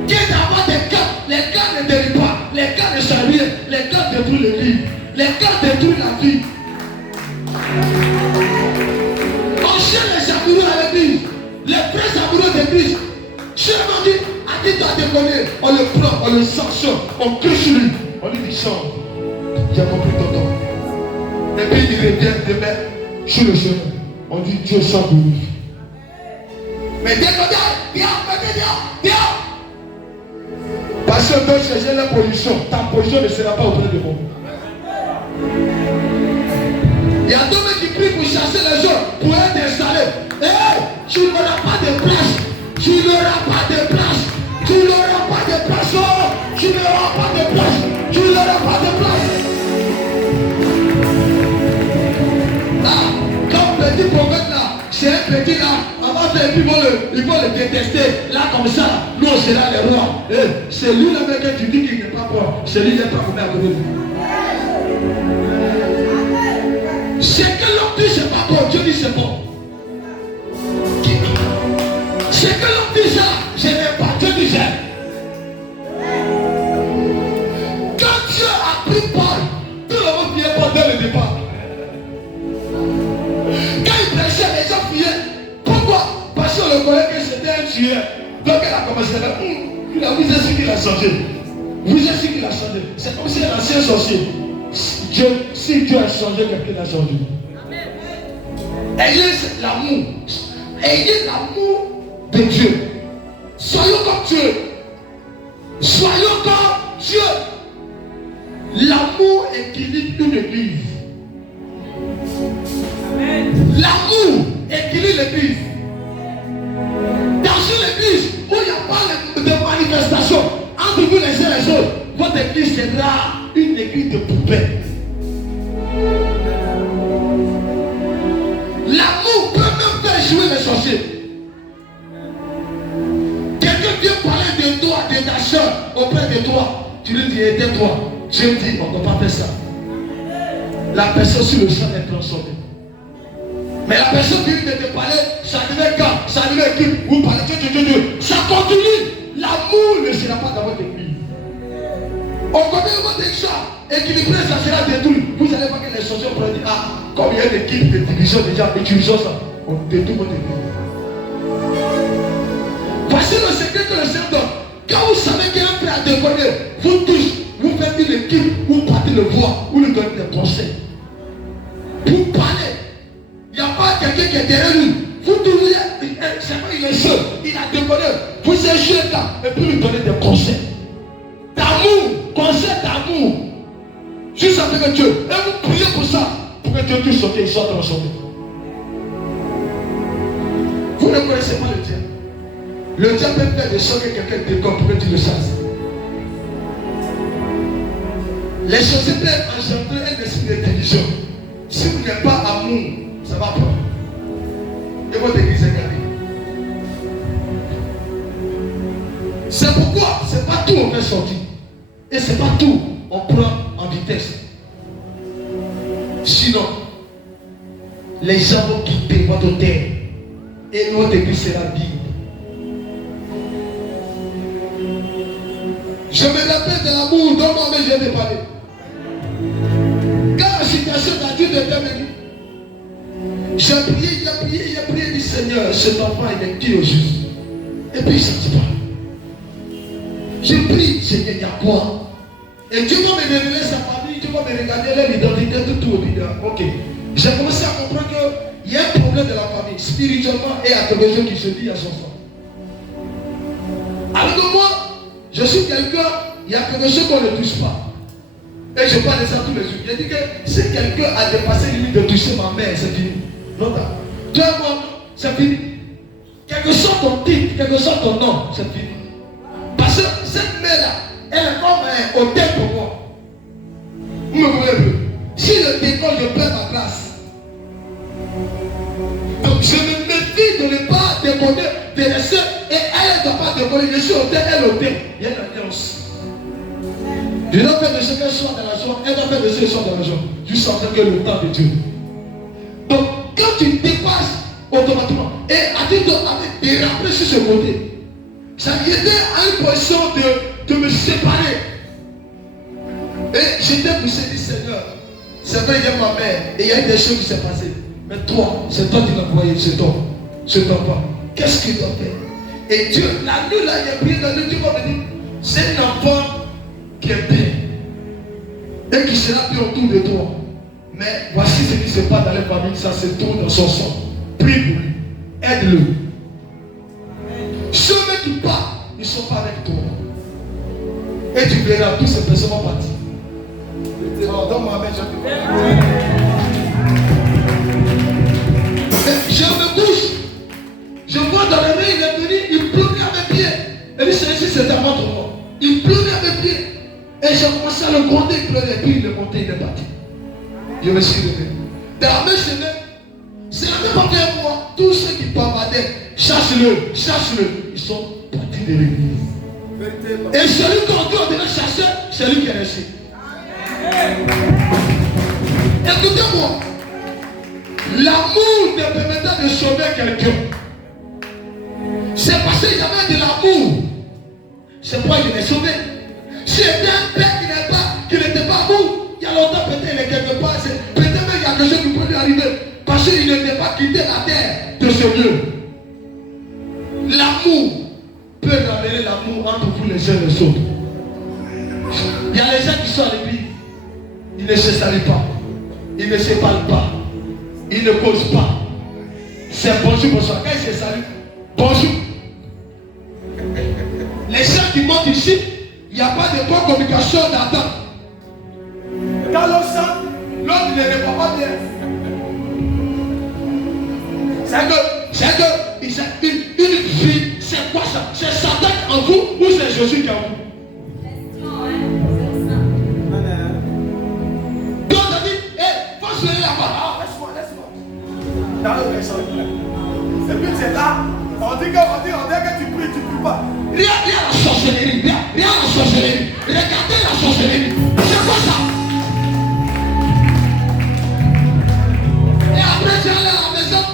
Qu'est-ce d'avoir des cas, les cas ne dérivent pas, les cas ne servent rien, les cas détruisent le livre, les cas détruisent la vie. On cherche les amoureux à l'église, les vrais amoureux d'église. Seulement dit, à qui t'as déconné, on le prend, on le sanctionne, on crie sur lui, on lui dit change. J'ai compris tonton. Et puis il revient demain sur le chemin. On dit Dieu chante de lui. Mais viens, viens. Parce que donc chercher la position, ta position ne sera pas auprès de moi. Il y a d'autres mecs qui prient pour chasser les gens, pour être installés. Hey, tu n'auras pas de place. Tu n'auras pas de place. Tu n'auras pas de place. Oh, tu n'auras pas de place. Tu n'auras pas de place. Ah, comme petit prophète là, c'est un petit là, on va faire, ils vont le détester. Là comme ça, nous on sera les rois. C'est lui le mec que tu dis qu'il n'est pas bon. C'est lui qui n'est pas comme à côté de vous. C'est que l'homme dit c'est pas bon, Dieu dit c'est bon. C'est que l'homme dit ça, je n'aime pas, Dieu dit j'aime. Quand Dieu a pris Paul, tout le monde priait Paul dès le départ. Quand il prêchait, les gens priaient. Pourquoi? Parce qu'on le connaît que c'était un tueur. Donc elle a commencé à dire, vous êtes sûr qu'il a changé. Vous êtes sûr qu'il a changé. C'est comme si un ancien sorcier. Si Dieu a changé, quelqu'un a changé. Ayez l'amour. Ayez l'amour de Dieu. Soyons comme Dieu. Soyons comme Dieu. L'amour équilibre une église. L'amour équilibre l'église. Dans une église où il n'y a pas de manifestation entre vous les uns et les autres, votre église sera une église de poupée. L'amour peut même faire jouer les sorciers. Quelqu'un vient parler de toi, de ta soeur auprès de toi. Tu lui dis aide-toi. Dieu dit on ne peut pas faire ça. La personne sur le champ est transformée. Mais la personne qui vient de te parler, ça devient quand, ça devient qui, vous parlez Dieu. Ça continue. L'amour ne sera pas dans votre église. On connaît votre église équilibré, ça sera détruit. Vous allez voir que les sorciers pourraient dire, ah, comme il y a une équipe de division déjà, utilisons ça. On détruit votre église. Voici le secret que le Seigneur donne. Quand vous savez qu'il y a un prêt à déconner, vous tous, vous faites une équipe, vous partez le voir, vous lui donnez des conseils. Vous parlez. Il n'y a pas quelqu'un qui est derrière lui. Vous tous, c'est pas il est seul, il a déconné. Vous êtes jeune là, et puis lui donnez des conseils. D'amour, conseil d'amour. Juste avec Dieu. Et vous priez pour ça, pour que Dieu puisse sortir, il soit transformé. Vous ne connaissez pas le diable. Le diable peut faire de sorte que quelqu'un déconne pour que tu le saches. Les choses peuvent engendrer un esprit de division. Si vous n'avez pas amour, ça va pas. Et votre église est gardée. C'est pourquoi c'est pas tout on fait sortir. Et c'est pas tout on prend en vitesse. Sinon, les gens vont quitter votre terre. Et votre église sera vide. Je me rappelle de l'amour dont moi-même j'ai parlé. Car cet enfant il est qui au juste? Et puis il ne s'en pas. Je prie, Seigneur, il y a quoi? Et Dieu va me révéler sa famille, Dieu va me regarder leur identité, tout. Ok. J'ai commencé à comprendre qu'il y a un problème de la famille, spirituellement et à quelque chose qui se dit à son sang. Alors que moi, je suis quelqu'un, il y a quelque chose qu'on ne touche pas. Et je parle de ça tous les jours. Je dis que si quelqu'un a dépassé limite de toucher ma mère, c'est fini. Non, toi et moi, c'est fini. Quel que soit ton titre, quel que soit ton nom, c'est fini. Parce que cette mère-là, elle est comme un hôtel pour moi. Vous me voyez plus. Si je décolle, je perds ma place. Donc je me méfie de ne pas décoller, de laisser, et elle ne doit pas décoller. Je suis hôtel, elle hôtel. Il y a une alliance. Je dois faire de ce qu'elle soit dans la joie, elle doit faire de ce qu'elle soit dans la joie. Juste en tant que le temps de Dieu. Donc, quand tu dépasses automatiquement, et à titre avec dérapé sur ce côté, ça m'aidait à une position de me séparer. Et j'étais poussé, dit Seigneur, c'est vrai, il y a ma mère, et il y a des choses qui s'est passées. Mais toi, c'est toi qui l'as envoyé, c'est toi. C'est toi pas. Qu'est-ce qu'il doit faire? Et Dieu, la nuit là, il y a prié dans le Dieu va me dire, c'est un enfant qui est bien et qui sera bien autour de toi. Mais voici ce qui se passe dans les familles, ça se tourne dans son sang. Prie pour lui, aide-le. Ceux qui partent, ils ne sont pas avec toi. Et tu verras, toutes ces personnes vont partir. Donne-moi un je me bouge. Je vois dans la main, il est venu, il pleurait à mes pieds. Et lui, c'est un autre mot. Il pleurait à mes pieds. Et j'ai commencé à le gronder, il pleurait, et puis il est monté, il est parti. Je me suis levé. Dans la même semaine, c'est la même affaire pour moi. Tous ceux qui bavardaient, chasse-le. Ils sont partis de l'église. Et celui qu'on devait chasser, c'est lui qui est resté. Écoutez-moi. L'amour te permettant de sauver quelqu'un. C'est parce qu'il y avait de l'amour. C'est pourquoi il est sauvé. Si c'était un père qui n'était pas amour, il y a longtemps peut-être il est quelque part. Peut-être même il y a quelque chose qui peut lui arriver. Parce qu'il n'était pas quitté la terre de ce Dieu. L'amour peut ramener l'amour entre vous les uns et les autres. Il y a les gens qui sont à l'église. Ils ne se saluent pas. Ils ne se parlent pas. Ils ne causent pas. C'est bonjour, bonsoir. Quand ils se saluent, bonjour. Les gens qui montent ici, il n'y a pas de bonne communication d'attente. Quand l'autre sent, l'autre ne répond pas bien. C'est une vie, c'est quoi ça? C'est Satan en vous ou c'est Jésus qui est en vous? Donc on dit, il faut se lever là-bas. Ah, laisse-moi. Dans le personne. Et puis c'est là, on dit que tu pries, tu pries pas. Rien à la sorcellerie, rien à la sorcellerie. Regardez la sorcellerie. C'est quoi ça? Et après tu allais à la maison.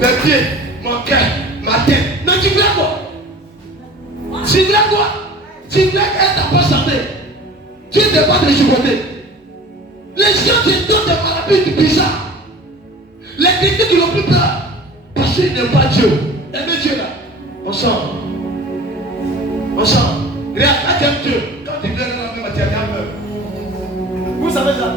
Mes pieds, mon cœur, ma tête. Mais tu voulais quoi? Tu voulais quoi? Tu voulais qu'elle t'a pas santé. Tu n'es pas de supporter. Les gens qui donnent des maladies bizarres. Les critiques qui n'ont plus peur. Parce qu'il n'est pas Dieu. Aimez Dieu là. On sent. Regarde, quand tu aimes Dieu, quand tu viens dans la même matière, tu as peur. Vous savez ça?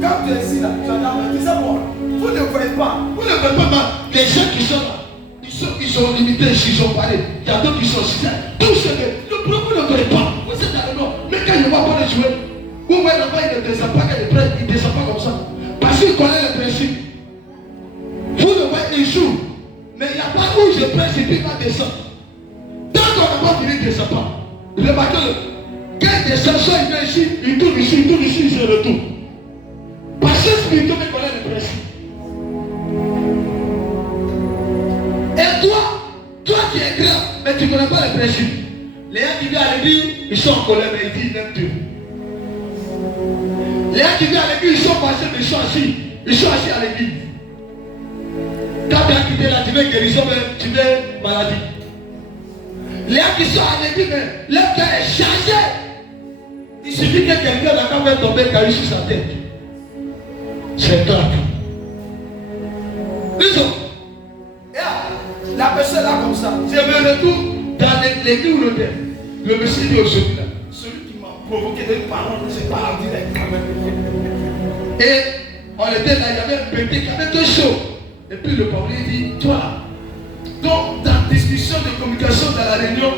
Quand tu es ici là, tu as peur. Tu sais moi, vous ne voyez pas. Vous ne voyez pas les gens qui sont là. Ils sont limités, ils sont parlés. Il y a d'autres qui sont ici. Tout ce que vous ne voyez pas. Vous êtes dans le nord. Mais quand je vois pas les jouer, vous voyez là-bas, il ne descend pas, il ne descend pas comme ça. Parce qu'il connaît le principe. Vous le voyez, il joue. Mais il n'y a pas où je presse et puis il va descendre. Tant qu'on n'a pas fini, il ne descend pas. Remarquez-le. Quand il descend, soit il vient ici, il tourne ici, il se retourne. Parce que spirituellement, il connaît le principe. Et toi qui es grand, mais tu ne connais pas le principe. Les gens qui viennent à l'église, ils sont en colère, mais ils disent même Dieu. Les gens qui viennent à l'église, ils sont passés, mais ils sont assis à l'église. Quand tu as quitté là, tu veux guérison, mais tu veux maladie. Les gens qui sont à l'église, mais leur cœur est chargé. Il suffit que quelqu'un là-bas va tomber caillou sur sa tête. C'est grave. Listen, Et la personne là comme ça. Je me retrouve dans l'église où le monsieur dit aujourd'hui là. Celui qui m'a provoqué de parler, je parle en direct quand même. Et on était là, il y avait un bébé qui avait tout chaud. Et puis le pauvre dit, toi, donc dans la discussion de communication dans la réunion,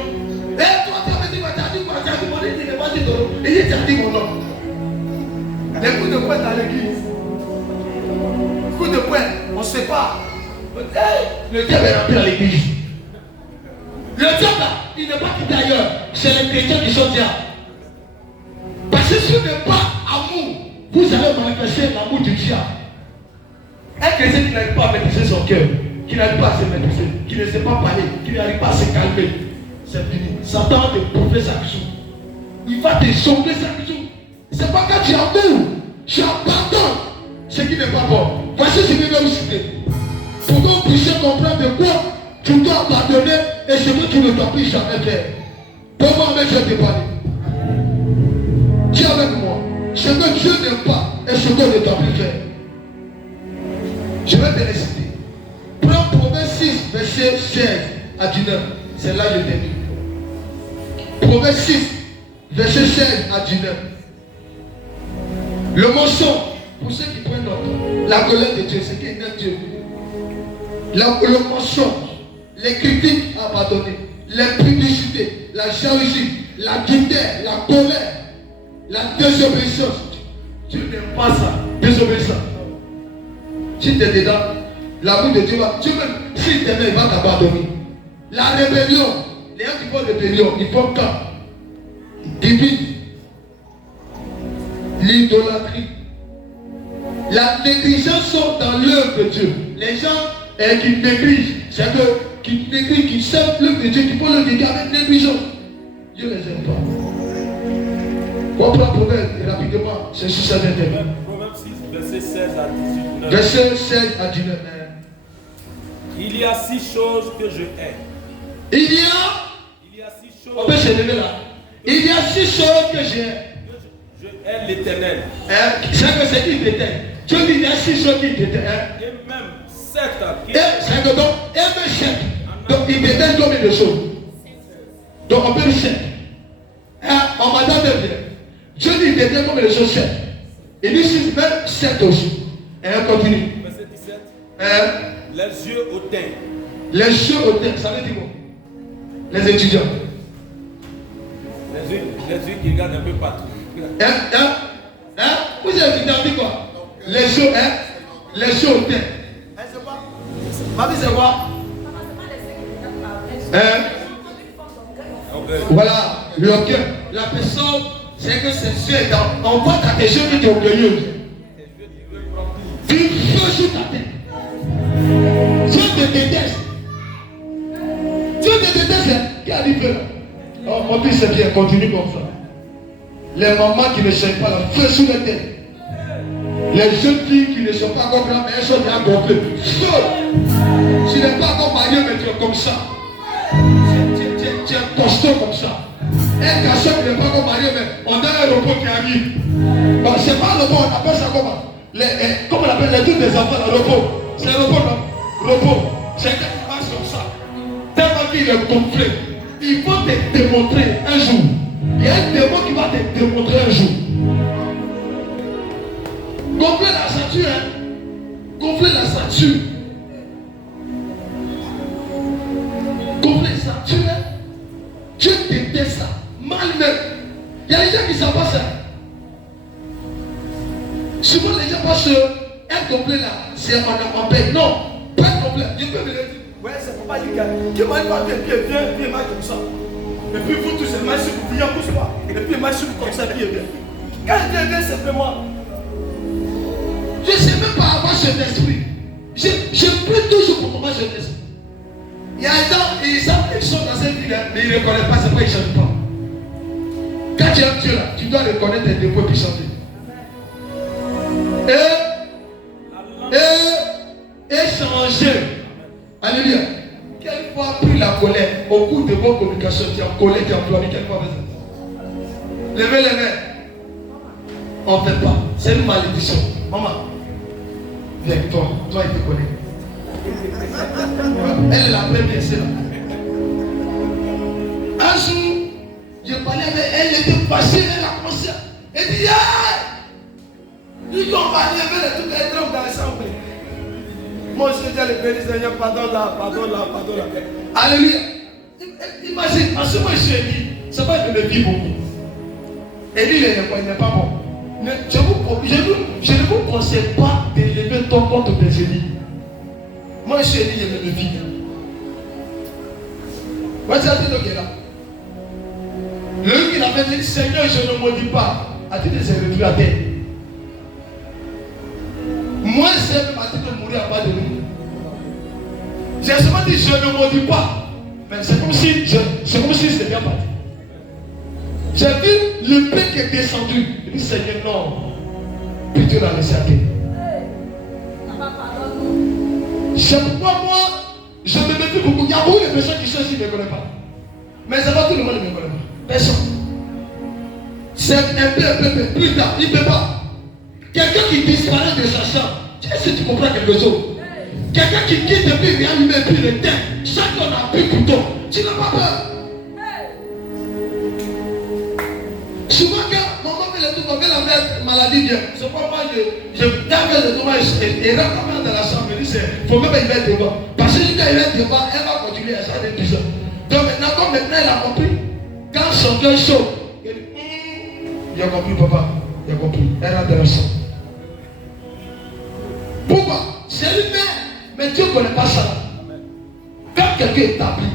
toi, tu as dit quoi, tu as dit quoi, tu as dit mon nom, il n'est pas dit ton nom. Et il t'a dit mon nom. Les coups de poing dans l'église. Coups de poing, on ne sait pas. Le diable est rentré dans l'église. Le diable là, il n'est pas quitté ailleurs. C'est les chrétiens qui sont diables. Parce que si vous n'êtes pas amour, vous allez manifester l'amour du diable. Un chrétien qui n'arrive pas à maîtriser son cœur, qui n'arrive pas à se maîtriser, qui ne sait pas parler, qui n'arrive pas à se calmer, c'est fini. Satan te bouffer chaque jour. Il va te sauver chaque jour. C'est pas quand tu amours, tu abandonnes ce qui n'est pas bon. Voici ce que je vais vous citer. Pour que vous puissiez comprendre de quoi tu dois abandonner et ce que tu ne dois plus jamais faire. Pour moi, je vais te parler. Dis avec moi. Ce que Dieu n'aime pas et ce qu'on ne doit plus faire. Je vais te les citer. Prends Proverbe 6, verset 16 à 19. C'est là que je t'ai dit. Proverbe 6, verset 16 à 19. Le mensonge, pour ceux qui prennent note, la colère de Dieu, c'est qui aime Dieu. Le mensonge, les critiques abandonnées, les publicités, la jalousie, la guitare, la colère, la désobéissance. Dieu n'aime pas ça, désobéissance. Si tu es dedans, l'amour de Dieu va. Dieu même, s'il t'aime, il va t'abandonner. La rébellion, les gens qui font rébellion, ils font quand? Ils divisent. L'idolâtrie. La négligence sont dans l'œuvre de Dieu. Les gens qui négligent, c'est que qui négligent, qui servent l'œuvre de Dieu, qui font l'œuvre de Dieu avec négligence. Dieu ne les aime pas. On prend Proverbe rapidement, c'est sur cette intérêt. Proverbe 6, verset 16 à 19. Verset 16 à 19. Il y a 6 choses que je hais. Il y a 6 choses. On peut se lever là. Il y a 6 choses que j'ai. Je hais l'Éternel. C'est que c'est qui t'éteint. Dieu dit il y a 6 choses qui t'éteignent. Et même 7 qui. C'est que donc, et même 7. Donc il t'éteint combien de choses? Donc on peut dire 7. On m'a donné bien. Dieu dit il t'éteint combien de choses? 7. Il dit 6, même 7 aussi. Et on continue. Verset 17. Les yeux hautains. Les yeux hautains, ça veut dire quoi? Les étudiants. Les yeux qui regardent un peu partout. Vous avez dit quoi? Les yeux, les yeux hautains. C'est quoi? Ma vie, c'est quoi? Voilà, le cœur. La personne, c'est que ses yeux étant. On voit ta tes yeux qui sont orgueilleuse. Tu fais sur ta tête. Dieu te déteste. Dieu te déteste. Qui a dit que là? Oh, mon fils, c'est bien, continue comme ça. Les mamans qui ne savent pas la feu sur la tête. Les jeunes filles qui ne sont pas encore grandes, mais elles sont bien gonflées. Feu! Tu n'es pas encore marié, mais tu es comme ça. Tu es costaud comme ça. Un garçon qui n'est pas encore marié, mais on a un repos qui arrive. Bon, c'est pas le repos, on appelle ça comment? Comment on appelle les trucs des enfants, le repos? C'est le repos, non? Repos. C'est quelqu'un qui marche comme ça. Tellement qu'il est gonflé. Il faut te démontrer un jour. Il y a un démon qui va te démontrer un jour. Gonfler la ceinture, hein? Gonfler la ceinture. Gonfler la ceinture, hein? Dieu déteste ça. Mal même. Il y a des gens qui ne savent pas ça. Souvent les gens pensent que un complet là, c'est en paix. Non, pas de problème. Dieu peut me le dire. Ouais, c'est pas du gars. Qui m'a dit, viens, marche comme ça. Et puis vous tous, c'est marche sur vous, viens, pousse-moi. Et puis marche sur vous comme ça, viens. Quand je viens simplement, je ne sais même pas avoir cet esprit. Je prie toujours pour comment je l'esprit. Il y a des gens, ils savent qu'ils sont dans cette vie, mais ils ne reconnaissent pas, c'est pourquoi ils ne chantent pas. Quand tu aimes Dieu là, tu dois reconnaître tes défauts et puis chanter. Et changer. Alléluia. Quelle fois pris la colère au cours de vos communications, tu es en colère, tu es enflammé, quelle fois vous êtes? Levez les mains. On ne fait pas. C'est une malédiction. Maman, viens, toi il te connaît. Elle est la première, c'est là. Un jour, je parlais avec elle, elle était fâchée, elle a commencé. Elle dit, nous on va aller vers les trucs, elle trempe dans le sang. Moi, je dis à l'église, Seigneur, pardon là. Alléluia. Imagine, parce que moi, je suis dit, ça va être me vivre beaucoup. Et lui, il n'est pas bon. Je ne vous conseille pas d'élever ton compte de génie. Moi, je suis dit, je me vis. Moi, tu as dit, donc, il est là. Le qui avait dit, Seigneur, je ne maudis pas. A dit, c'est retrouvé à terre. Moi, c'est m'a dit de mourir à bas de nous. J'ai seulement dit, je ne maudis pas. Mais c'est comme si c'était bien parti. J'ai vu le pain qui est descendu. Il dit, Seigneur, non. Puis Dieu l'a laissé à terre. C'est pourquoi moi, je me méfie beaucoup. Il y a beaucoup de personnes qui sont ici, ne me connaissent pas. Mais ça va, tout le monde ne me connaît pas. Personne. C'est un peu, plus tard. Il ne peut pas. Quelqu'un qui disparaît de sa chambre. Est-ce que tu comprends quelque chose? Quelqu'un qui quitte et puis vient lui-même puis le terre. Chacun a pris couteau. Tu n'as pas peur. Souvent quand maman fait le tout, quand la maladie vient, c'est pas moi, je tape le dommage et rentre quand même dans la chambre. Il dit, il faut même qu'il mette devant. Parce que quand il met devant, elle va continuer à changer de ça. Donc maintenant, comme maintenant elle a compris, quand son cœur chaud, elle dit, il a compris papa, il a compris. Elle rentre dans la chambre. Pourquoi? C'est lui-même, mais Dieu ne connaît pas ça. Quand quelqu'un est établi,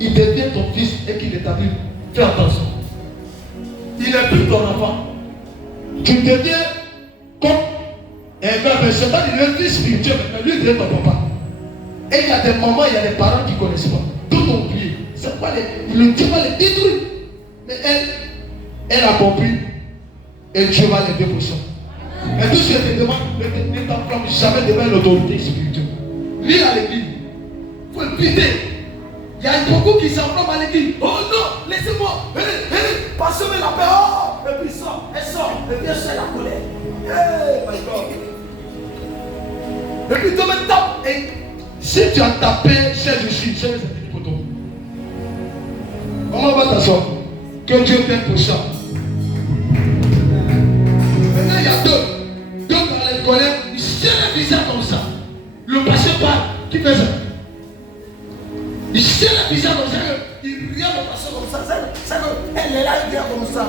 il devient ton fils et qu'il établit, fais attention. Il n'est plus ton enfant. Tu deviens comme un gars, mais c'est pas le fils spirituel, mais lui il devient ton papa. Et il y a des moments, il y a des parents qui ne connaissent pas. Tout ont oublié. C'est pas le Dieu va les détruire. Mais elle a compris. Et Dieu va l'aider pour ça. Mais tout ce que je te demande, ne t'enflamme jamais devant l'autorité spirituelle. Lis à l'église. Il faut le quitter. Il y a beaucoup qui s'enflamment à l'église. Oh non, laissez-moi. Passez-moi la paix. Oh, et puis elle sort. Et puis elle sort la colère. Hey, my God. Et puis tu me tapes. Et si tu as tapé, c'est ici, c'est le poteau. Comment va t'asseoir? Que Dieu t'aide pour ça. Maintenant, il y a deux dans les colères, ils serrent le visage comme ça. Le pasteur parle, qui fait ça? Il serre le visage comme ça, il regarde le pasteur comme ça. Elle est là, il regarde comme ça.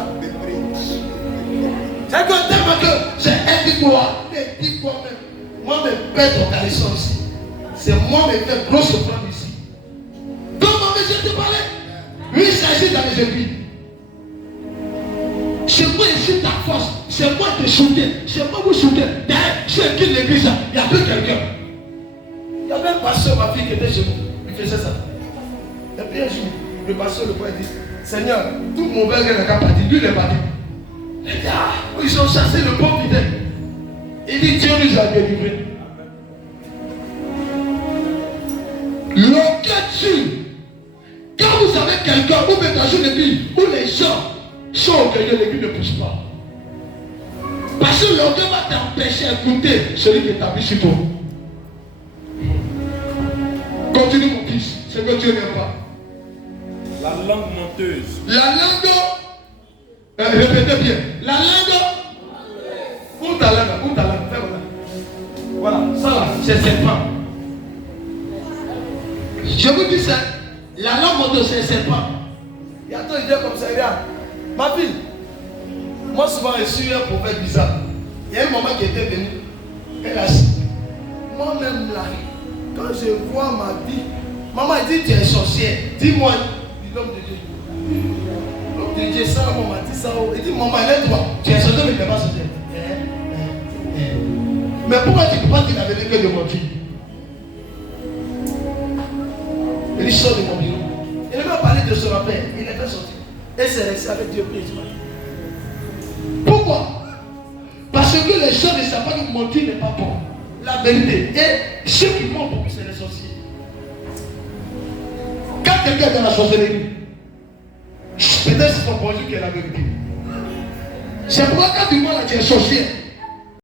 C'est que tellement que elle dit quoi? Elle dit quoi même? Moi, mes pères ont calé ça aussi. C'est moi, mes pères, grosse femme ici. Comment je te parlais? Lui, il s'agit dans les épines. C'est moi ici ta force. C'est moi qui te soutiens. C'est moi qui vous soutiens. D'ailleurs, ceux qui l'église, il y a plus quelqu'un. Il y avait un pasteur, ma fille, qui était chez nous. Il faisait ça. Et puis un jour, le pasteur, le père dit, Seigneur, tout mon père n'est pas parti. Lui, il est parti. Il dit, ils ont chassé le pauvre fidèle. Il dit, Dieu nous a délivrés. L'enquête tue. Quand vous avez quelqu'un, vous mettez dans une église où les gens sont orgueilleux, l'église ne pousse pas. Parce que l'orgueil va t'empêcher d'écouter celui qui établit sur toi. Continue mon fils, c'est que Dieu n'aime pas. La langue menteuse. La langue, répétez bien, la langue, où ta langue, fais voilà, ça là, c'est serpent. Je vous dis ça, la langue menteuse c'est serpent. Il y a toi, il dit comme ça, regarde, ma fille, moi souvent je suis un prophète bizarre. Il y a un moment qui était venu, elle a dit, moi-même là, quand je vois ma vie, maman elle dit tu es sorcière, dis-moi, dit l'homme de Dieu. L'homme de Dieu, ça, maman m'a dit ça. Il dit maman, lève-toi, tu es sorcière mais tu n'es pas sorcière. Mais pourquoi tu ne peux pas dire la vérité que de mon fille? Il sort de mon bureau. Il ne m'a parlé de son père, il est fait sortir. Et c'est resté avec Dieu pris. Pourquoi? Parce que les gens ne savent pas que mentir n'est pas bon. La vérité. Et ceux qui mentent beaucoup, c'est les sorciers. Quand quelqu'un est dans la sorcellerie, peut-être c'est ton bonjour qui est la vérité. C'est pourquoi quand tu vois là, tu es sorcier.